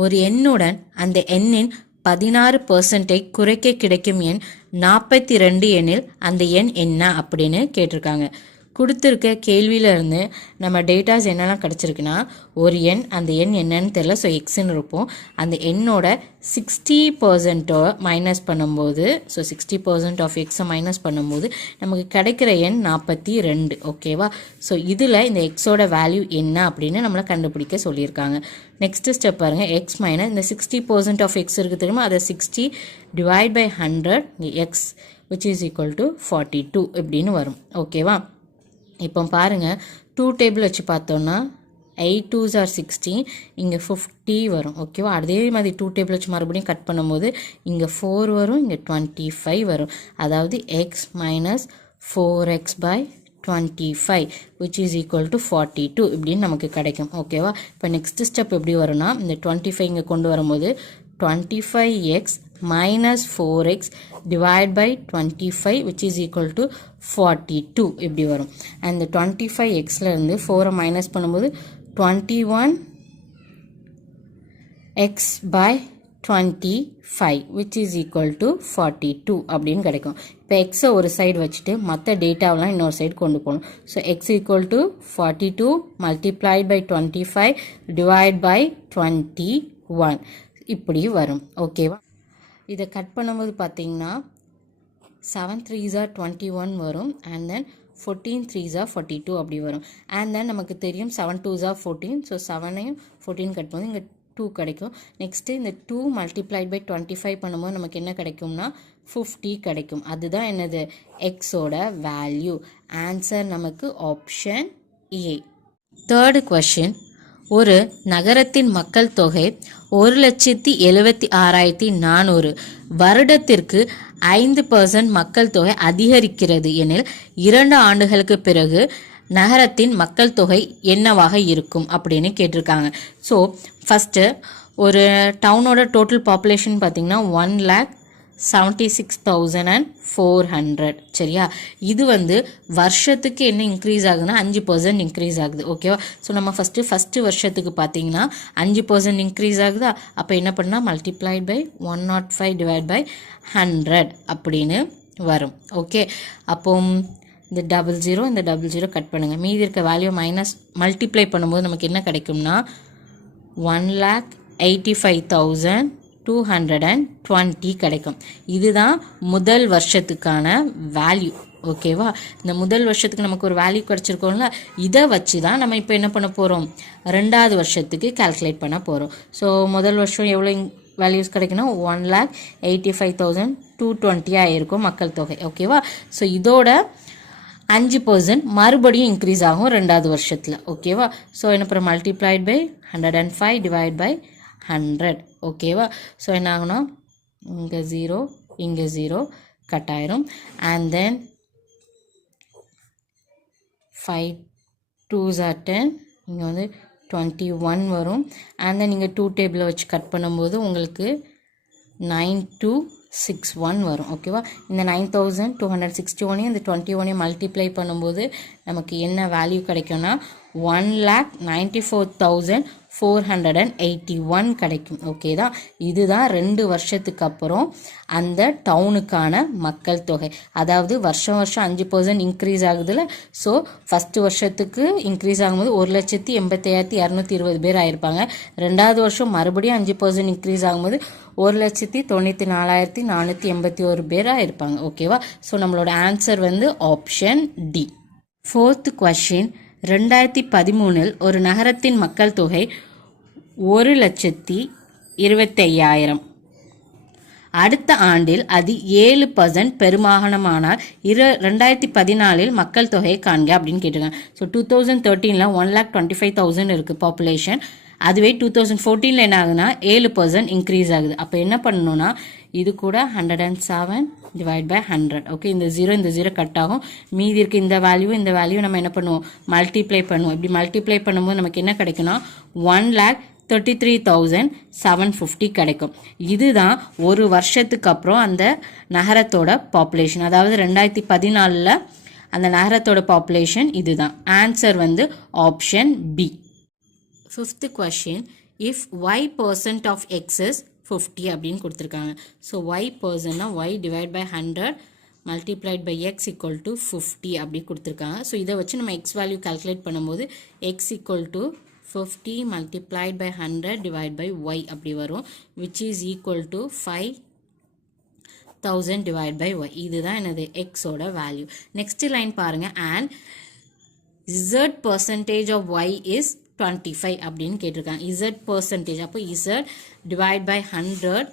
ஒரு எண்ணுடன் அந்த எண்ணின் 16% குறைக்க கிடைக்கும் எண் 42 எண்ணில் அந்த எண் என்ன அப்படின்னு கேட்டிருக்காங்க. கொடுத்துருக்க கேள்வியிலேருந்து நம்ம டேட்டாஸ் என்னெல்லாம் கிடச்சிருக்குன்னா, ஒரு எண், அந்த எண் என்னன்னு தெரியல, ஸோ எக்ஸ்ன்னு இருப்போம். அந்த எண்ணோட 60% மைனஸ் பண்ணும்போது, ஸோ 60% ஆஃப் எக்ஸை மைனஸ் பண்ணும்போது நமக்கு கிடைக்கிற எண் 42. ஓகேவா, ஸோ இதில் இந்த எக்ஸோட வேல்யூ என்ன அப்படின்னு நம்மளை கண்டுபிடிக்க சொல்லியிருக்காங்க. நெக்ஸ்ட் ஸ்டெப் பாருங்கள், எக்ஸ் மைனஸ் இந்த 60% ஆஃப் எக்ஸ் இருக்குது தெரியுமா, அதை 60 divide by 100 x which is equal to 42 இப்படின்னு வரும். ஓகேவா, இப்போ பாருங்கள் 2 டேபிள் வச்சு பார்த்தோன்னா 8 2s are 16, இங்கே 50 வரும். ஓகேவா, அதே மாதிரி 2 டேபிள் வச்சு மறுபடியும் கட் பண்ணும்போது இங்கே 4 வரும், இங்கே 25 வரும். அதாவது X minus 4x by 25 which is equal to 42 இப்படின்னு நமக்கு கிடைக்கும். ஓகேவா, இப்போ நெக்ஸ்ட் ஸ்டெப் எப்படி வரும்னா, இந்த 25 இங்கே கொண்டு வரும்போது 25x minus 4x divide by 25 which is equal to 42 இப்படி வரும். and 25xல இருந்து 4 மைனஸ் பண்ணும்போது 21x by 25 which is equal to 42 அப்படின்னு கிடைக்கும். இப்போ எக்ஸை ஒரு சைடு வச்சுட்டு மற்ற டேட்டாவெலாம் இன்னொரு சைடு கொண்டு போகணும். So X equal to 42 multiplied by 25 divide by 21 இப்படி வரும். ஓகேவா, இதை கட் பண்ணும்போது பார்த்தீங்கன்னா 7 3s are 21 வரும், and then 14 3s are 42 அப்படி வரும். and then நமக்கு தெரியும் 7 2s are 14, ஸோ 7ஐயும் 14 கட் பண்ணும்போது இங்கே 2 கிடைக்கும். நெக்ஸ்ட்டு இந்த 2 multiplied by 25 பண்ணும்போது நமக்கு என்ன கிடைக்கும்னா 50 கிடைக்கும். அதுதான் என்னது எக்ஸோட வேல்யூ. ஆன்சர் நமக்கு ஆப்ஷன் ஏ. தேர்டு கொஸ்டின், ஒரு நகரத்தின் மக்கள் தொகை 1,76,400, வருடத்திற்கு 5% மக்கள் தொகை அதிகரிக்கிறது எனில் 2 ஆண்டுகளுக்கு பிறகு நகரத்தின் மக்கள் தொகை என்னவாக இருக்கும் அப்படின்னு கேட்டிருக்காங்க. ஸோ ஃபஸ்ட்டு ஒரு டவுனோட டோட்டல் பாப்புலேஷன் பார்த்தீங்கன்னா 1,76,400. சரியா, இது வந்து வருஷத்துக்கு என்ன இன்க்ரீஸ் ஆகுதுன்னா 5% இன்க்ரீஸ் ஆகுது. ஓகேவா, ஸோ நம்ம ஃபஸ்ட்டு வருஷத்துக்கு பார்த்தீங்கன்னா 5% இன்க்ரீஸ் ஆகுதா, அப்போ என்ன பண்ணால் மல்டிப்ளைட் பை 105 டிவைட் பை 100 அப்படின்னு வரும். ஓகே, அப்போ இந்த 00 இந்த 00 கட் பண்ணுங்கள், மீதி இருக்க வேல்யூ மைனஸ் மல்டிப்ளை பண்ணும்போது நமக்கு என்ன கிடைக்கும்னா 1,85,220 கிடைக்கும். இதுதான் முதல் வருஷத்துக்கான வேல்யூ. ஓகேவா, இந்த முதல் வருஷத்துக்கு நமக்கு ஒரு வேல்யூ கிடச்சிருக்கோம்ல, இதை வச்சு தான் நம்ம இப்போ என்ன பண்ண போகிறோம், 2வது வருஷத்துக்கு கால்குலேட் பண்ண போகிறோம். ஸோ முதல் வருஷம் எவ்வளோ வேல்யூஸ் கிடைக்குன்னா 1,85,220 ஆகிருக்கும் மக்கள் தொகை. ஓகேவா, ஸோ இதோட 5% மறுபடியும் இன்க்ரீஸ் ஆகும் 2வது வருஷத்தில். ஓகேவா, ஸோ என்ன பண்ணுற மல்டிப்ளைட் பை 105 டிவைட் பை 100. ஓகேவா, ஸோ என்ன ஆகுனா இங்கே 0 இங்கே 0 கட் ஆயிரும். அண்ட் தென் 5 2s are 10, இங்கே வந்து 21 வரும். அண்ட் தென் நீங்கள் 2 டேபிளை வச்சு கட் பண்ணும்போது உங்களுக்கு 9261 வரும். ஓகேவா, இந்த 9261 இந்த 21 மல்டிப்ளை பண்ணும்போது நமக்கு என்ன வேல்யூ கிடைக்கும்னா 1,94,481 கிடைக்கும். ஓகே தான், இதுதான் 2 வருஷத்துக்கு அப்புறம் அந்த டவுனுக்கான மக்கள் தொகை. அதாவது வருஷம் 5% இன்க்ரீஸ் ஆகுதுல்ல, ஸோ ஃபஸ்ட்டு வருஷத்துக்கு இன்க்ரீஸ் ஆகும்போது 1,85,220 பேர் ஆயிருப்பாங்க. 2வது வருஷம் மறுபடியும் 5% இன்க்ரீஸ் ஆகும்போது 1,94,481 பேர் ஆயிருப்பாங்க. ஓகேவா, ஸோ நம்மளோட ஆன்சர் வந்து ஆப்ஷன் டி. ஃபோர்த் கொஸ்டின், 2013 ஒரு நகரத்தின் மக்கள் தொகை 1,25,000. அடுத்த ஆண்டில் அது 7% பெருமாகாணமானால் 2014 மக்கள் தொகையை காண்க அப்படின்னு கேட்டிருக்காங்க. ஸோ 2013 1,25,000 இருக்கு பாப்புலேஷன். அதுவே 2014 என்ன ஆகுதுன்னா 7% இன்க்ரீஸ் ஆகுது. அப்போ என்ன பண்ணணும்னா இது கூட 107 டிவைட் பை 100. ஓகே, இந்த 0 கட் ஆகும். மீதி இருக்க இந்த வேல்யூ நம்ம என்ன பண்ணுவோம், மல்டிப்ளை பண்ணுவோம். இப்படி மல்டிப்ளை பண்ணும்போது நமக்கு என்ன கிடைக்கும்னா 1,33,750 கிடைக்கும். இதுதான் ஒரு வருஷத்துக்கு அப்புறம் அந்த நகரத்தோட பாப்புலேஷன். அதாவது 2014 அந்த நகரத்தோட பாப்புலேஷன் இதுதான். ஆன்சர் வந்து option B. 5th question, if y% of x is 50 அப்படின்னு கொடுத்துருக்காங்க. ஸோ y%னா y divide by 100 multiplied by x equal to 50 அப்படி கொடுத்துருக்காங்க. ஸோ இதை வச்சு நம்ம x வேல்யூ கால்குலேட் பண்ணும்போது x equal to 50 multiplied by 100 divided by y அப்படி வரும், which is equal to 5,000 divided by y. இதுதான் என்னது x ஓட வேல்யூ. நெக்ஸ்ட் லைன் பாருங்க, and z% of y is 25 அப்படின்னு கேட்டிருக்காங்க. z%, அப்போ z divide by 100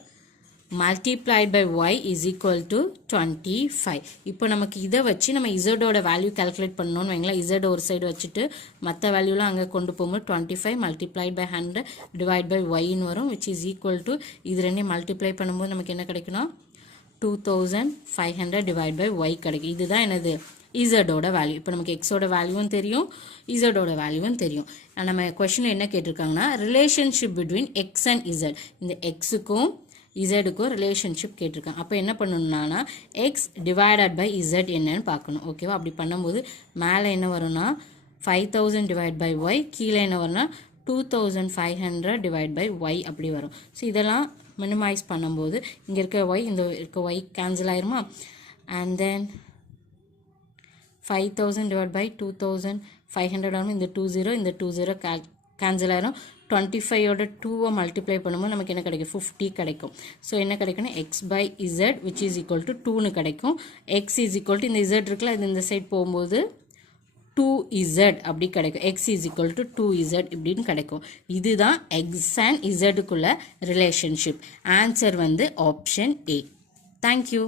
multiplied by y is equal to 25. இப்போ நமக்கு இதை வச்சு நம்ம z ஓட வேல்யூ கால்குலேட் பண்ணணும்னு வைங்களேன். z ஒரு சைடு வச்சுட்டு மற்ற வேல்யூலாம் அங்கே கொண்டு போகும்போது 25 multiplied by 100 divide by y வரும், which is equal to இது ரெண்டையும் மல்டிப்ளை பண்ணும்போது நமக்கு என்ன கிடைக்குன்னா 2,500 divide by y கிடைக்கும். இதுதான் என்னது இசடோட வேல்யூ. இப்போ நமக்கு எக்ஸோட வேல்யூவும் தெரியும், இசடோட வேல்யூவும் தெரியும். நம்ம கொஸ்டினில் என்ன கேட்டிருக்காங்கன்னா relationship between X and Z, இந்த எக்ஸுக்கும் இசடுக்கும் ரிலேஷன்ஷிப் கேட்டிருக்காங்க. அப்போ என்ன பண்ணணும்னா எக்ஸ் டிவைடட் பை இசட் என்னன்னு பார்க்கணும். ஓகேவா? அப்படி பண்ணும்போது மேலே என்ன வரும்னா 5,000 டிவைட் பை ஒய், கீழே என்ன வரும்னா 2,500 டிவைட் பை ஒய் அப்படி வரும். ஸோ இதெல்லாம் மினிமைஸ் பண்ணும்போது இங்கே இருக்க ஒய் இந்த இருக்க ஒய் கேன்சல் ஆயிருமா, அண்ட் தென் 5,000 divided by 2,500 ஆகும். இந்த 20 இந்த 20 கேன்சல் ஆயிரும். 25 ஓட 2 மல்டிப்ளை பண்ணும்போது நமக்கு என்ன கிடைக்கும், 50 கிடைக்கும். ஸோ என்ன கிடைக்குன்னா X by Z which is equal to 2னு கிடைக்கும். எக்ஸ் இஸ் ஈக்குவல் டு இந்த இசட் இருக்குல்ல, இது இந்த சைட் போகும்போது 2z அப்படி கிடைக்கும். x is equal to 2z இப்படின்னு கிடைக்கும். இதுதான் எக்ஸ் அண்ட் இசடுக்குள்ள ரிலேஷன்ஷிப். ஆன்சர் வந்து ஆப்ஷன் ஏ. தேங்க்யூ.